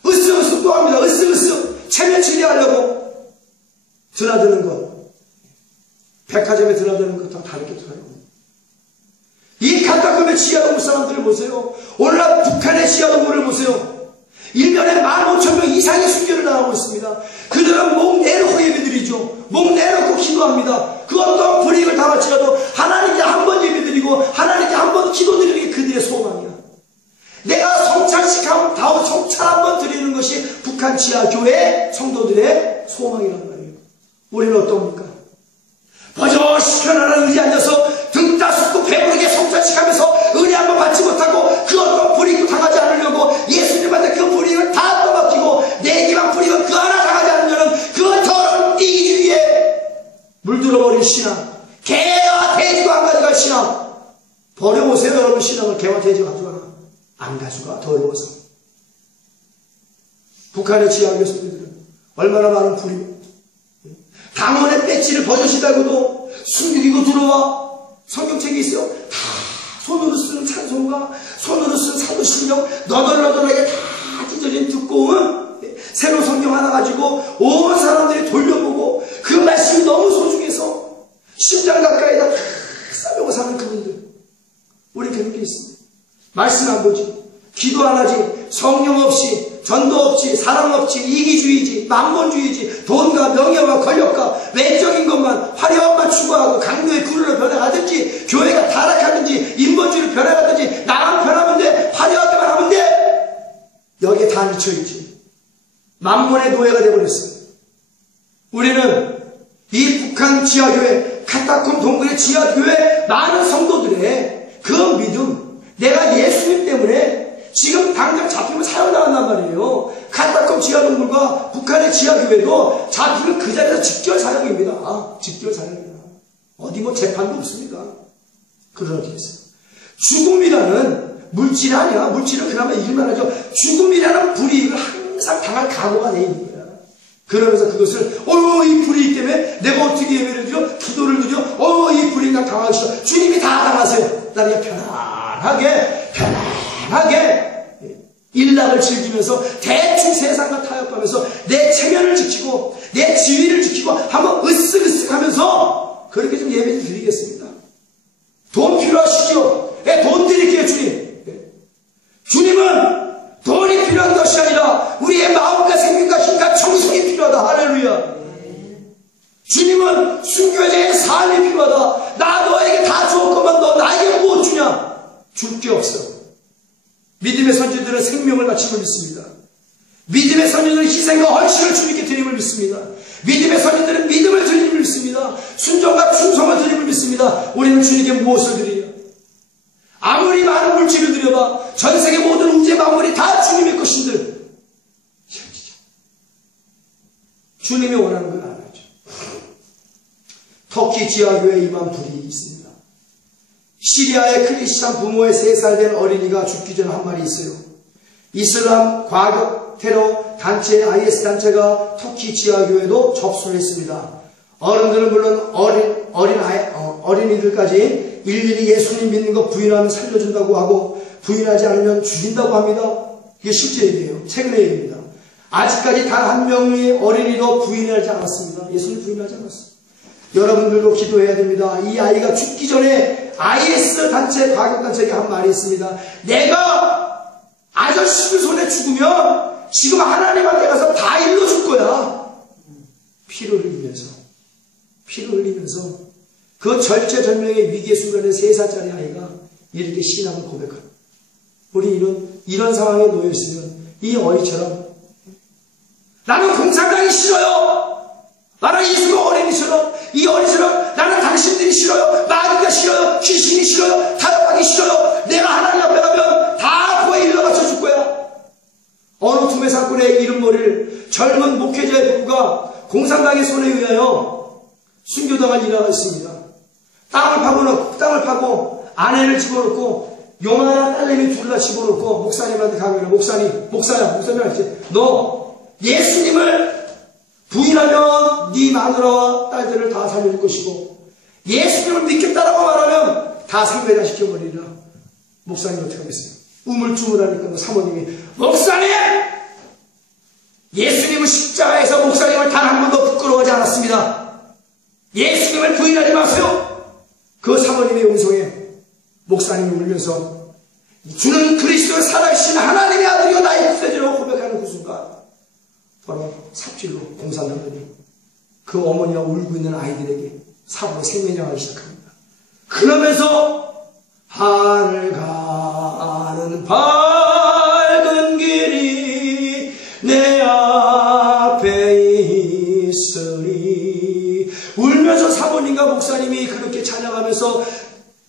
으쓱으쓱 또 합니다. 으쓱으쓱 체면치려 하려고 드나드는 것, 백화점에 드나드는 것과 다르게 들어요. 이 카타콤의 지하동굴 사람들을 보세요. 오늘날 북한의 지하동굴을 보세요. 1년에 15,000명 이상의 순교를 당하고 있습니다. 그들은 목 내놓고 예배드리죠. 목 내놓고 기도합니다. 그 어떤 불이익을 당할지라도 하나님께 한 번 예배드리고 하나님께 한 번 기도드리는 게 그들의 소망이야. 내가 성찬식 다음 성찬 한 번 드리는 것이 북한 지하교회 성도들의 소망이란 말이에요. 우리는 어떻습니까? 버젓이 편안한 의자에 앉아서 등 따숩고 배부르게 성찬식 하면서 은혜 한번 받지 못하고 그 어떤 불이익도 당하지 않으려고 예수님한테 그 불이익을 다 떠맡기고 내기만 불이익은 그 하나 당하지 않으려는 그 더러운 이기주의에 물들어버린 신앙, 개와 돼지도 안 가져갈 신앙. 버려보세요 여러분. 신앙을 개와 돼지가 가져가나? 안 가져가. 더러워서. 북한의 지하 교수들은 얼마나 많은 불이. 당원의 배지를 버젓이 달고도 숨기고 들어와. 성경책이 있어요. 다 손으로 쓰는 찬송가, 손으로 쓰는 사도신경, 너덜너덜하게 다 찢어진 두꺼운 새로운 성경 하나 가지고 온 사람들이 돌려보고 그 말씀이 너무 소중해서 심장 가까이다 다 싸려고 사는 그분들. 우리 그렇게 있습니다. 말씀 안 보지, 기도 안 하지, 성령 없이, 전도 없이, 사랑 없이, 이기주의지, 만본주의지, 돈과 명예와 권력과 외적인 것만, 화려함만 추구하고 강도의 구르로 변해가든지, 교회가 타락하든지, 인본주의로 변해가든지, 나만 변하면 돼, 화려하게만 하면 돼. 여기에 다 미쳐있지. 만본의 노예가 되어버렸어요. 우리는 이 북한 지하교회, 카타콤 동굴의 지하교회 많은 성도들의 그 믿음, 내가 예수님 때문에 지금 당장 잡히면 사형당한단 말이에요. 카타콤 지하동굴과 북한의 지하교회도 잡히면 그 자리에서 직결 사형입니다. 직결 사형입니다. 어디 뭐 재판도 없습니다. 그러기 위해서. 죽음이라는 물질 아니야. 물질은 그나마 이길만 하죠. 죽음이라는 불이익을 항상 당할 각오가 돼 있는 거야. 그러면서 그것을 이 불이익 때문에 내가 어떻게 예배를 드려? 기도를 드려? 이 불이익 난 당하기 싫어. 주님이 다 당하세요. 나는 그냥 편안하게 일락을 즐기면서 대충 세상과 타협하면서 내 체면을 지키고 내 지위를 지키고 한번 으쓱으쓱하면서 그렇게 좀 예배를 드리겠습니다. 돈 필요하시죠? 돈 드릴게요. 주님은 돈이 필요한 것이 아니라 우리의 마음과 생명과 힘과 정성이 필요하다. 할렐루야. 주님은 순교자의 삶이 필요하다. 나 너에게 다 주었 것만 너 나에게 무엇 주냐? 줄 게 없어. 믿음의 선지들은 생명을 바침을 믿습니다. 믿음의 선지들은 희생과 헌신을 주님께 드림을 믿습니다. 믿음의 선지들은 믿음을 드림을 믿습니다. 순종과 충성을 드림을 믿습니다. 우리는 주님께 무엇을 드리냐? 아무리 많은 물질을 드려봐 전 세계 모든 우주의 만물이 다 주님의 것인들 주님이 원하는 건 안 하죠. 터키 지하교회에 임한 불이 있습니다. 시리아의 크리스찬 부모의 3살 된 어린이가 죽기 전 한 말이 있어요. 이슬람 과격 테러 단체 IS 단체가 터키 지하교회도 접수를 했습니다. 어른들은 물론 어린이들까지 일일이 예수님 믿는 거 부인하면 살려준다고 하고 부인하지 않으면 죽인다고 합니다. 이게 실제 일이에요. 최근의 일입니다. 아직까지 단 한 명의 어린이도 부인하지 않았습니다. 예수님 부인하지 않았습니다. 여러분들도 기도해야 됩니다. 이 아이가 죽기 전에 IS 단체, 과격단체에게 한 말이 있습니다. 내가 아저씨들 손에 죽으면 지금 하나님한테 가서 다 일러줄 거야. 피를 흘리면서 그 절체절명의 위기의 순간에 3살짜리 아이가 이렇게 신앙을 고백합니다. 우리 이런 상황에 놓여있으면 이 어린이처럼 나는 공산당이 싫어요. 나는 이승호 어린이처럼 이 어린이처럼 나는 당신들이 싫어요. 마귀가 싫어요. 귀신이 싫어요. 타락하기 싫어요. 내가 하나님 앞에 가면 다 그거에 일러 바쳐 줄 거야. 어느 투매 사건의 이름머리를 젊은 목회자의 부부가 공산당의 손에 의하여 순교당한 일화가 있습니다. 땅을 파고 아내를 집어넣고 요만한 딸내미 둘 다 집어넣고 목사님한테 가면 목사님한테 너 예수님을 부인하면 네 마누라와 딸들을 다 살릴 것이고 예수님을 믿겠다라고 말하면 다 상배다 시켜버리리라. 목사님 어떻게 하겠어요? 우물쭈물하니까 사모님이 목사님! 예수님은 십자가에서 목사님을 단 한 번도 부끄러워하지 않았습니다. 예수님을 부인하지 마세요. 그 사모님의 음성에 목사님이 울면서 주는 그리스도의 살아계신 하나님의 아들이요 나의 구세주라고 고백하는 그 순간 바로 삽질로 공산당들이 그 어머니와 울고 있는 아이들에게 삽으로 생명량하기 시작합니다. 그러면서 하늘 가는 밝은 길이 내 앞에 있으니 울면서 사모님과 목사님이 그렇게 찬양하면서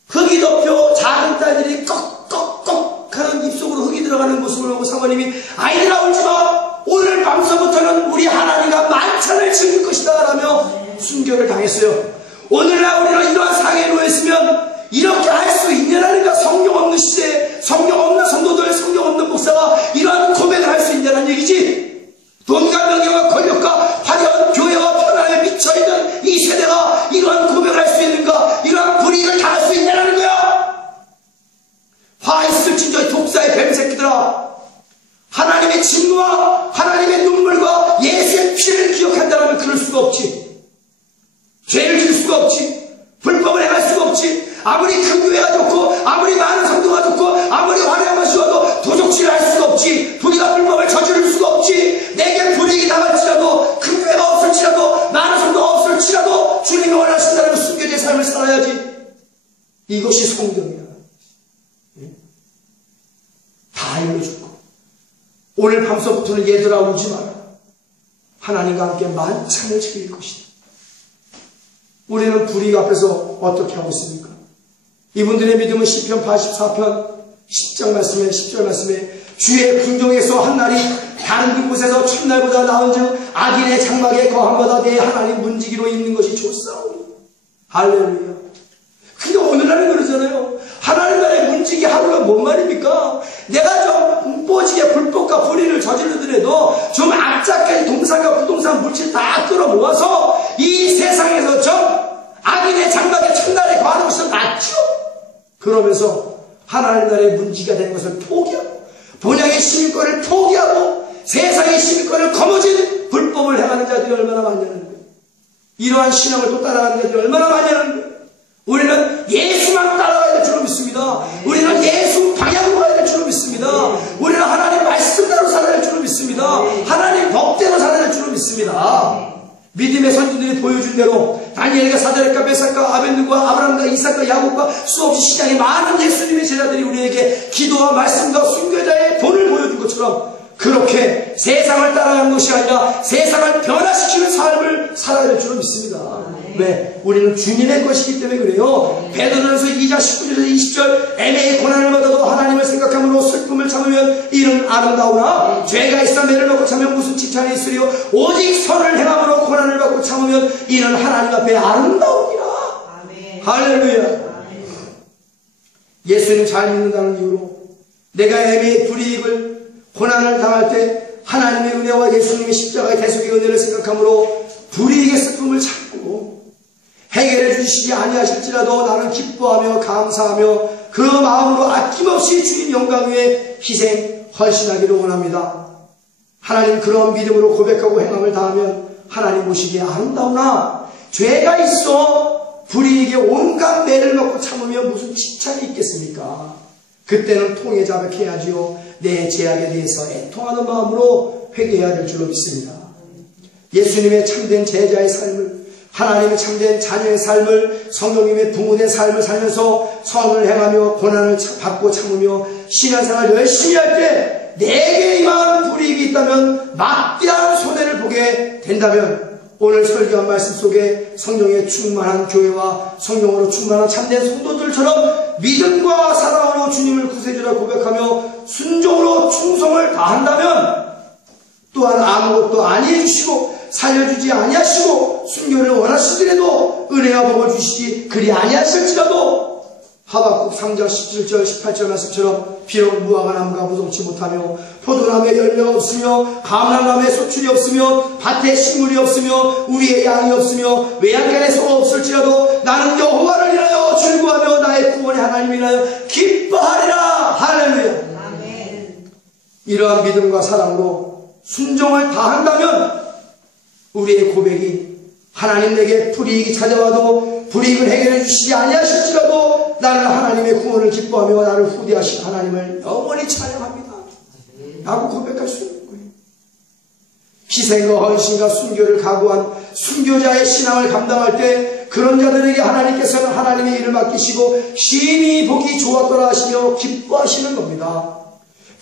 흙이 덮여 작은 딸들이 꺽꺽꺽 하는 입속으로 흙이 들어가는 모습을 보고 사모님이 아이들아 울지마 오늘 밤서부터는 우리 하나님과 만찬을 즐길 것이다 라며 순교를 당했어요. 오늘날 우리가 이러한 상황에 놓였으면 이렇게 할 수 있냐라니까. 성령 없는 시대에 성령 없는 성도들, 성령 없는 목사가 이러한 고백을 할 수 있냐는 얘기지. 돈과 명예와 권력과 없지. 불법을 행할 수가 없지. 아무리 큰 교회가 좋고 아무리 많은 성도가 좋고 아무리 화려한 것이 와도 도적질을 할 수가 없지. 우리가 불법을 저지를 수가 없지. 내게 불이익이 당할지라도 큰 교회가 없을지라도 많은 성도가 없을지라도 주님이 원하신다는 순교자의 삶을 살아야지. 이것이 성경이야. 다 알려주고 오늘 밤서부터는 얘들아 울지 마라. 하나님과 함께 만찬을 즐길 것이다. 우리는 불이익 앞에서 어떻게 하고 있습니까? 이분들의 믿음은 시편 84편 10장 말씀에 10절 말씀에 주의 궁정에서 한 날이 다른 그곳에서 첫날보다 나은즉 악인의 장막에 거함보다 내 하나님 문지기로 있는 것이 좋사오니. 할렐루야. 근데 오늘날은 그러잖아요. 하나님 나라의 문지기 하루가 뭔 말입니까? 내가 좀 뽀지게 불법과 불의를 저지르더라도 좀 악착하게 동산과 부동산 물질 다 끌어모아서 이 세상에서 좀 악인의 장막에 첫날에 거하는 것이 낫죠. 그러면서 하나님 나라의 문지기가 되는 것을 포기하고 본향의 시민권을 포기하고 세상의 시민권을 거머쥔 불법을 행하는 자들이 얼마나 많냐는 거예요. 이러한 신앙을 또 따라가는 자들이 얼마나 많냐는 거예요. 우리는 예수만 따라가야 될 줄로 믿습니다. 우리는 예수 방향으로 가야 될 줄로 믿습니다. 우리는 하나님 말씀대로 살아야 될 줄로 믿습니다. 하나님 법대로 살아야 될 줄로 믿습니다. 믿음의 선진들이 보여준 대로 다니엘과 사드락과 메삭과 아벤느고와 아브라함과 이삭과 야곱과 수없이 시장에 많은 예수님의 제자들이 우리에게 기도와 말씀과 순교자의 본을 보여준 것처럼 그렇게 세상을 따라가는 것이 아니라 세상을 변화시키는 삶을 살아야 될 줄로 믿습니다. 왜? 우리는 주님의 것이기 때문에 그래요. 베드로전서 2장 19절에서 20절 애매히 고난을 받아도 하나님을 생각함으로 슬픔을 참으면 이는 아름다우나 죄가 있어 매를 먹고 참으면 무슨 칭찬이 있으리요. 오직 선을 행함으로 고난을 받고 참으면 이는 하나님 앞에 아름다우니라. 할렐루야. 예수님 잘 믿는다는 이유로 내가 애매히 불이익을 고난을 당할 때 하나님의 은혜와 예수님의 십자가의 대속의 은혜를 생각함으로 불이익의 슬픔을 참고 해결해 주시지 아니하실지라도 나는 기뻐하며 감사하며 그 마음으로 아낌없이 주님 영광 위에 희생 헌신하기를 원합니다. 하나님 그런 믿음으로 고백하고 행함을 다하면 하나님 보시기에 아름다우나 죄가 있어 불이익에 온갖 매를 먹고 참으면 무슨 칭찬이 있겠습니까? 그때는 통해 자백해야지요. 내 죄악에 대해서 애통하는 마음으로 회개해야 될 줄로 믿습니다. 예수님의 참된 제자의 삶을 하나님의 참된 자녀의 삶을 성령님의 부모된 삶을 살면서 선을 행하며 고난을 받고 참으며 신앙생활 열심히 할 때 내게 임한 불이익이 있다면 막대한 손해를 보게 된다면 오늘 설교한 말씀 속에 성령의 충만한 교회와 성령으로 충만한 참된 성도들처럼 믿음과 사랑으로 주님을 구세주라 고백하며 순종으로 충성을 다한다면 또한 아무것도 아니해 주시고 살려주지 아니하시고 순교를 원하시더라도 은혜와 복을 주시지 그리 아니하실지라도 하박국 3장 17절 18절 말씀처럼 비록 무화과 나무가 무성치 못하며 포도나무에 열매가 없으며 감람나무에 소출이 없으며 밭에 식물이 없으며 우리의 양이 없으며 외양간에 소가 없을지라도 나는 여호와를 인하여 즐거워하며 나의 구원의 하나님을 인하여 기뻐하리라. 할렐루야. 아멘. 이러한 믿음과 사랑으로 순종을 다한다면 우리의 고백이 하나님 내게 불이익이 찾아와도 불이익을 해결해 주시지 아니하실지라도 나는 하나님의 구원을 기뻐하며 나를 후대하신 하나님을 영원히 찬양합니다 라고 고백할 수 있는 거예요. 희생과 헌신과 순교를 각오한 순교자의 신앙을 감당할 때 그런 자들에게 하나님께서는 하나님의 일을 맡기시고 심히 보기 좋았더라 하시며 기뻐하시는 겁니다.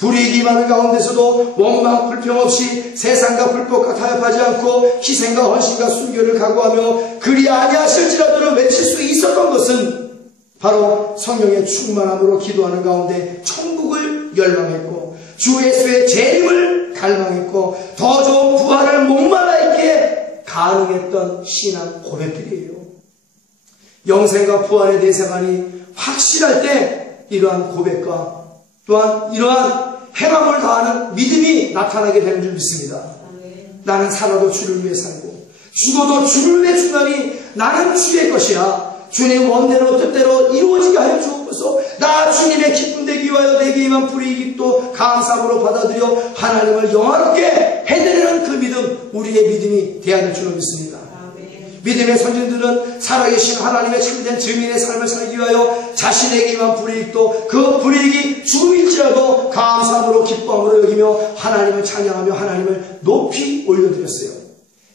불이익이 많은 가운데서도 원망 불평 없이 세상과 불법과 타협하지 않고 희생과 헌신과 순교를 각오하며 그리 아니하실지라도 외칠 수 있었던 것은 바로 성령의 충만함으로 기도하는 가운데 천국을 열망했고 주 예수의 재림을 갈망했고 더 좋은 부활을 목말라 있게 가능했던 신앙 고백들이에요. 영생과 부활의 내세관이 확실할 때 이러한 고백과 또한 이러한 행함을 다하는 믿음이 나타나게 되는 줄 믿습니다. 나는 살아도 주를 위해 살고 죽어도 주를 위해 죽나니 나는 주의 것이야. 주님 원대로 뜻대로 이루어지게 하여 주옵소서. 나 주님의 기쁨 되기 위하여 내게 임한 불이익이 또 감사함으로 받아들여 하나님을 영화롭게 해드리는 그 믿음, 우리의 믿음이 되어야 될 줄로 믿습니다. 믿음의 선진들은 살아계신 하나님의 참된 증인의 삶을 살기 위하여 자신에게 임한 불이익도 그 불이익이 죽음일지라도 감사함으로 기뻐함으로 여기며 하나님을 찬양하며 하나님을 높이 올려드렸어요.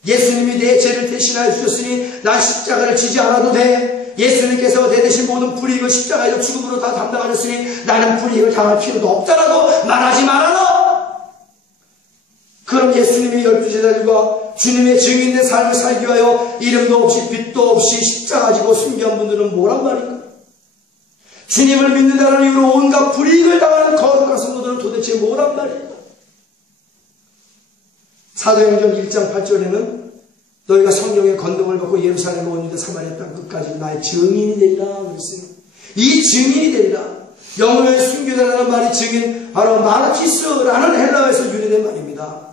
예수님이 내 죄를 대신하여 주셨으니 난 십자가를 지지 않아도 돼. 예수님께서 내 대신 모든 불이익을 십자가에서 죽음으로 다 담당하셨으니 나는 불이익을 당할 필요도 없다라고 말하지 말아라. 그럼 예수님이 12제자들과 주님의 증인된 삶을 살기 위하여 이름도 없이 빛도 없이 십자가 지고 순교한 분들은 뭐란 말인가? 주님을 믿는다는 이유로 온갖 불이익을 당하는 거룩한 성도들은 도대체 뭐란 말인가? 사도행전 1장 8절에는 너희가 성령의 건능을 받고 예루살렘에 온 유대 사마리아 땅 끝까지 나의 증인이 되리라 그랬어요. 이 증인이 되리라. 영어의 순교자라는 말이 증인, 바로 마르키스라는 헬라어에서 유래된 말입니다.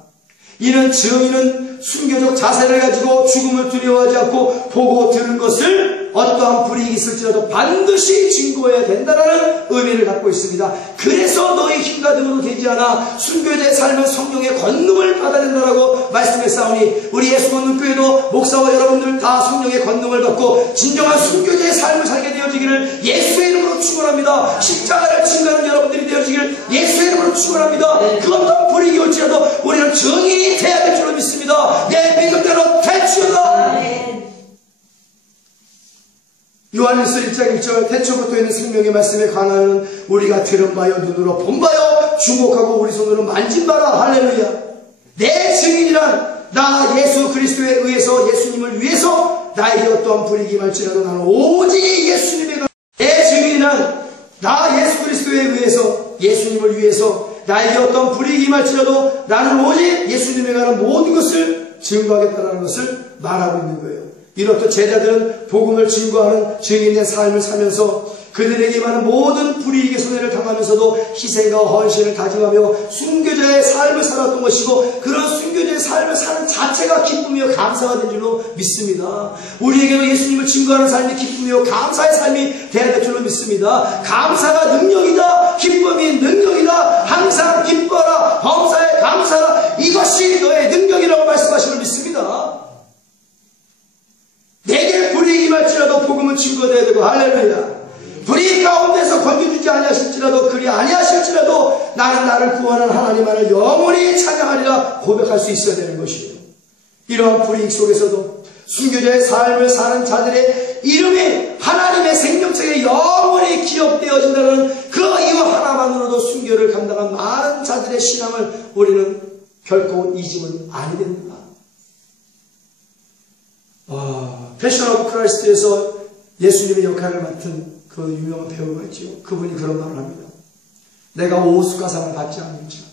이는 증인은 순교적 자세를 가지고 죽음을 두려워하지 않고 보고 들은 것을 어떠한 불이익이 있을지라도 반드시 증거해야 된다는 의미를 갖고 있습니다. 그래서 너희 힘과 등으로 되지 않아 순교자의 삶은 성령의 권능을 받아야 된다고 말씀했사오니 우리 예수권능교회도 목사와 여러분들 다 성령의 권능을 받고 진정한 순교자의 삶을 살게 되어지기를 예수의 이름으로 축원합니다. 십자가를 증거하는 여러분들이 되어지기를 예수의 이름으로 축원합니다. 그 어떤 불이익이 올지라도 우리는 증인이 돼야 될 줄로 믿습니다. 내 믿음대로 되주다. 요한일서 1장 1절 태초부터 있는 생명의 말씀에 관하여는 우리가 들은 바요 눈으로 본 바요 주목하고 우리 손으로 만진 바라. 할렐루야. 내 증인이란 나 예수 그리스도에 의해서 예수님을 위해서 나에게 어떠한 불이익이 말지라도 나는 오직 예수님의 내 증인이란 나 예수 그리스도에 의해서 예수님을 위해서 나에게 어떤 불이익이 말지라도 나는 오직 예수님에 관한 모든 것을 증거하겠다는 것을 말하고 있는 거예요. 이렇듯 제자들은 복음을 증거하는 증인된 삶을 살면서 그들에게 임하는 모든 불이익의 손해를 당하면서도 희생과 헌신을 다짐하며 순교자의 삶을 살았던 것이고 그런 순교자의 삶을 사는 자체가 기쁨이요 감사가 된 줄로 믿습니다. 우리에게도 예수님을 증거하는 삶이 기쁨이요 감사의 삶이 되어야 될 줄로 믿습니다. 감사가 능력이다. 기쁨이 능력이다. 항상 기뻐라. 범사에 감사라. 이것이 너의 능력이라고 말씀하심을 믿습니다. 내게 불이익이 말지라도 복음은 증거되어야 되고 할렐루야. 불이익 가운데서 건져주지 아니하실지라도 그리 아니하실지라도 나는 나를 구원한 하나님만을 영원히 찬양하리라 고백할 수 있어야 되는 것이에요. 이러한 불이익 속에서도 순교자의 삶을 사는 자들의 이름이 하나님의 생명책에 영원히 기억되어진다는 그 이유 하나만으로도 순교를 감당한 많은 자들의 신앙을 우리는 결코 잊으면 아니 됩니다. 패션 오브 크라이스트에서 예수님의 역할을 맡은 그 유명한 배우가 있죠. 그분이 그런 말을 합니다. 내가 오스카상을 받지 않는지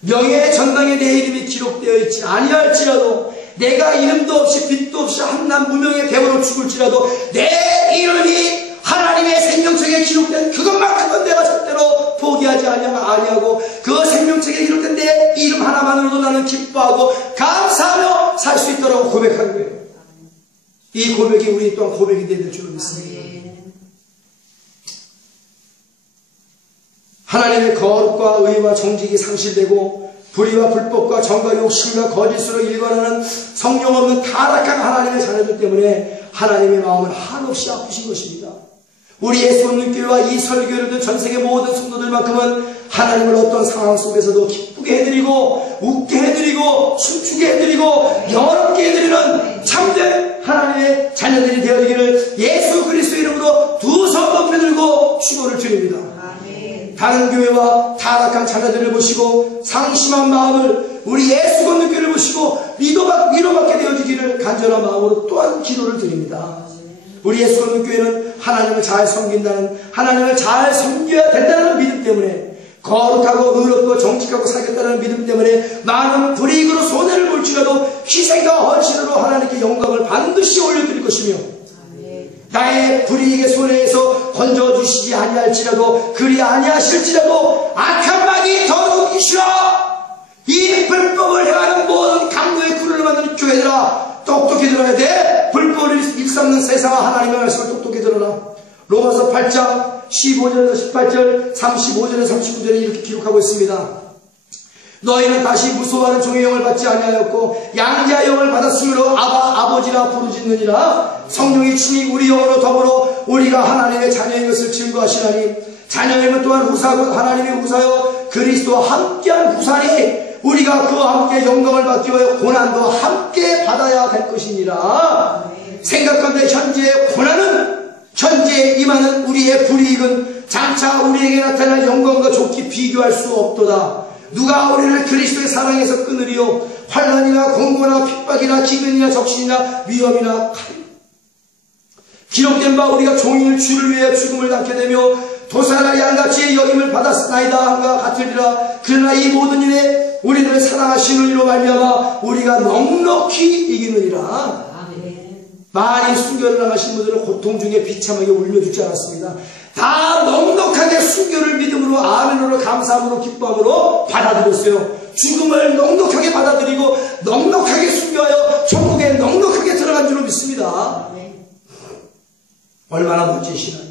명예의 전당에 내 이름이 기록되어 있지 아니할지라도 내가 이름도 없이 빛도 없이 한낱 무명의 배우로 죽을지라도 내 이름이 하나님의 생명책에 기록된 그것만큼은 내가 절대로 포기하지 아니하고 그 생명책에 기록된 내 이름 하나만으로도 나는 기뻐하고 감사하며 살 수 있도록 고백하는 거예요. 이 고백이 우리 또한 고백이 되어야 될 줄로 믿습니다. 하나님의 거룩과 의와 정직이 상실되고 불의와 불법과 정과 욕심과 거짓으로 일관하는 성령 없는 타락한 하나님의 자녀들 때문에 하나님의 마음은 한없이 아프신 것입니다. 우리 예수님교회와 이 설교를 듣는 전세계 모든 성도들만큼은 하나님을 어떤 상황 속에서도 기쁘게 해드리고 웃게 해드리고 춤추게 해드리고 영원롭게 해드리는 참된 하나님의 자녀들이 되어지기를 예수 그리스도 이름으로 두 손 높이 들고 축원을 드립니다. 다른 교회와 타락한 자녀들을 보시고 상심한 마음을 우리 예수 건너교회를 보시고 위로받게 되어지기를 간절한 마음으로 또한 기도를 드립니다. 우리 예수 건너교회는 하나님을 잘 섬긴다는 하나님을 잘 섬겨야 된다는 믿음 때문에 거룩하고 의롭고 정직하고 살겠다는 믿음 때문에 많은 불이익으로 손해를 볼지라도 희생과 헌신으로 하나님께 영광을 반드시 올려드릴 것이며 나의 불이익의 손해에서 건져주시지 아니할지라도 그리 아니하실지라도 악한 마귀 더럽기 싫어. 이 불법을 행하는 모든 강도의 굴을 만드는 교회들아 똑똑히 들어야 돼. 불법을 일삼는 세상아 하나님의 말씀을 똑똑히 들어라. 로마서 8장 15절에서 18절 35절에서 39절에 이렇게 기록하고 있습니다. 너희는 다시 무소하는 종의 영을 받지 아니하였고 양자의 영을 받았으므로 아버지라 부르짖느니라. 성령이 친히 우리 영으로 더불어 우리가 하나님의 자녀인 것을 증거하시나니 자녀임은 또한 후사고 하나님의 후사요 그리스도와 함께한 후사니 우리가 그와 함께 영광을 받기 위하여 고난도 함께 받아야 될 것이니라. 생각건대 현재의 고난은 현재에 임하는 우리의 불이익은 장차 우리에게 나타날 영광과 좋게 비교할 수 없도다. 누가 우리를 그리스도의 사랑에서 끊으리요? 환난이나 공고나 핍박이나 기근이나 적신이나 위험이나 칼. 기록된 바 우리가 종일 주를 위해 죽음을 당게 되며 도사나 양같이 여김을 받았나이다 함과 같으리라. 그러나 이 모든 일에 우리를 사랑하시는 이로 말미암아 우리가 넉넉히 이기느니라. 많이 순교를 당하신 분들은 고통 중에 비참하게 울며 죽지 않았습니다. 다 넉넉하게 순교를 믿음으로 아멘으로 감사함으로 기뻐함으로 받아들였어요. 죽음을 넉넉하게 받아들이고 넉넉하게 순교하여 천국에 넉넉하게 들어간 줄로 믿습니다. 얼마나 멋지시나니.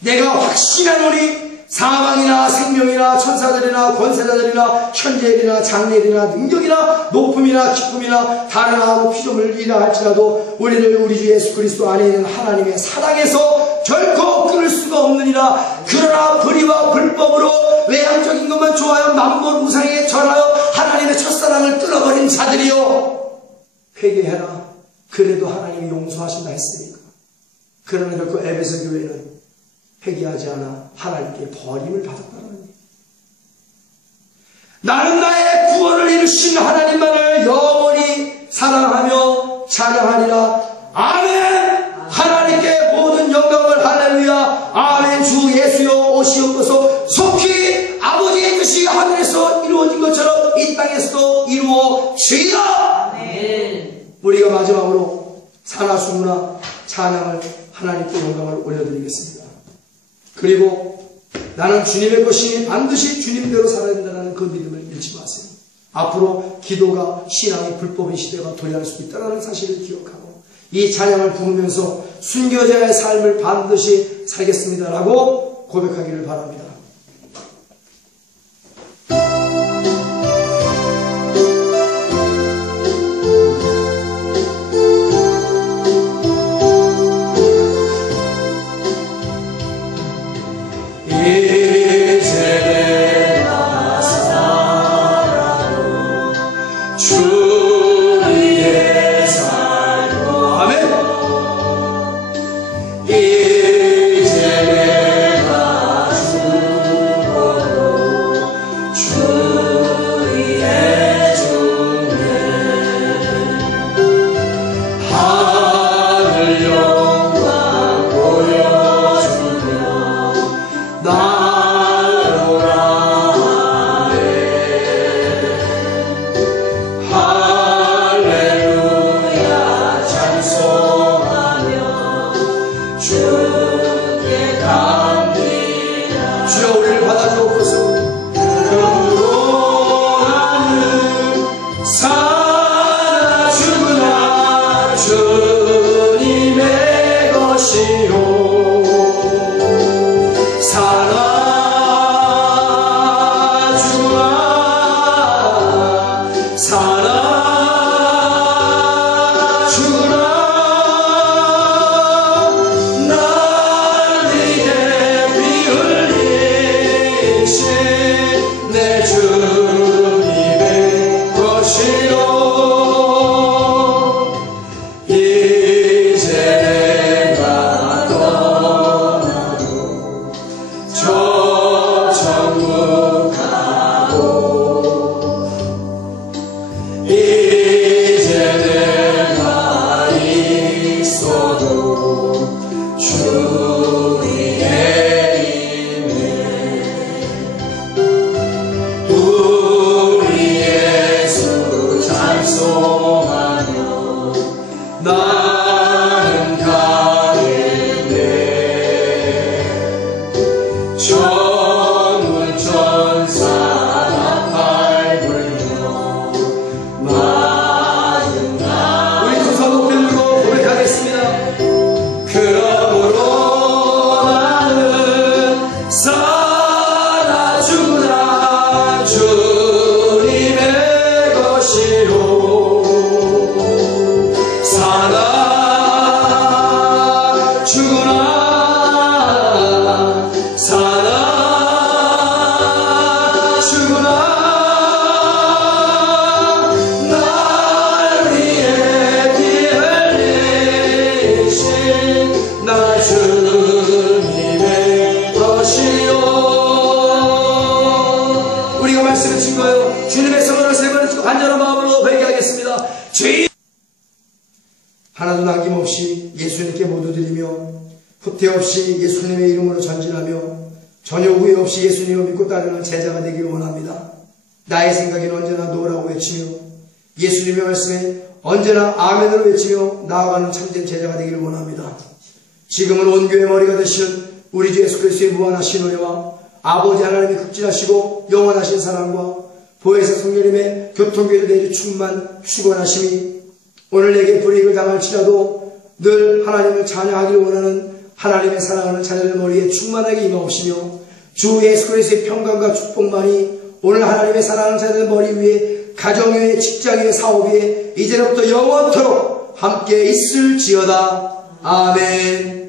내가 확신하노니 사망이나 생명이나 천사들이나 권세자들이나 현재일이나 장래일이나 능력이나 높음이나 기쁨이나 다른 아무 피조물이라 할지라도 우리를 우리 주 예수 그리스도 안에 있는 하나님의 사랑에서 결코 끊을 수가 없느니라. 그러나 불의와 불법으로 외향적인 것만 좋아하여 만물 우상에 절하여 하나님의 첫사랑을 끊어버린 자들이여 회개해라. 그래도 하나님이 용서하신다 했으니까. 그러나 결코 에베소 교회는 회개하지 않아 하나님께 버림을 받았다는 거예요. 나는 나의 구원을 이루신 하나님만을 영원히 사랑하며 찬양하리라. 아멘. 하나님께 모든 영광을 할렐루야. 아멘. 주 예수여 오시옵소서. 속히 아버지의 뜻이 하늘에서 이루어진 것처럼 이 땅에서도 이루어지리라. 아멘. 우리가 마지막으로 산하수문화 찬양을 하나님께 영광을 올려드리겠습니다. 그리고 나는 주님의 것이니 반드시 주님대로 살아야 된다는 그 믿음을 잃지 마세요. 앞으로 기도가 신앙의 불법의 시대가 도래할 수도 있다는 사실을 기억하고 이 찬양을 부르면서 순교자의 삶을 반드시 살겠습니다라고 고백하기를 바랍니다. 나는 예수님께 모두 드리며 후퇴 없이 예수님의 이름으로 전진하며 전혀 후회 없이 예수님을 믿고 따르는 제자가 되기를 원합니다. 나의 생각에는 언제나 노라고 외치며 예수님의 말씀에 언제나 아멘으로 외치며 나아가는 참된 제자가 되기를 원합니다. 지금은 온 교회 머리가 되시는 우리 주 예수 그리스도의 무한하신 은혜와 아버지 하나님의 극진하시고 영원하신 사랑과 보혜사 성령님의 교통교회를 내주 충만 축원하심이 오늘 내게 불이익을 당할지라도 늘 하나님을 찬양하기를 원하는 하나님의 사랑하는 자녀들 머리에 충만하게 임하옵시며 주 예수 그리스도의 평강과 축복만이 오늘 하나님의 사랑하는 자녀들 머리 위에 가정 위에 직장 위에 사업 위에 이제부터 영원토록 함께 있을지어다. 아멘.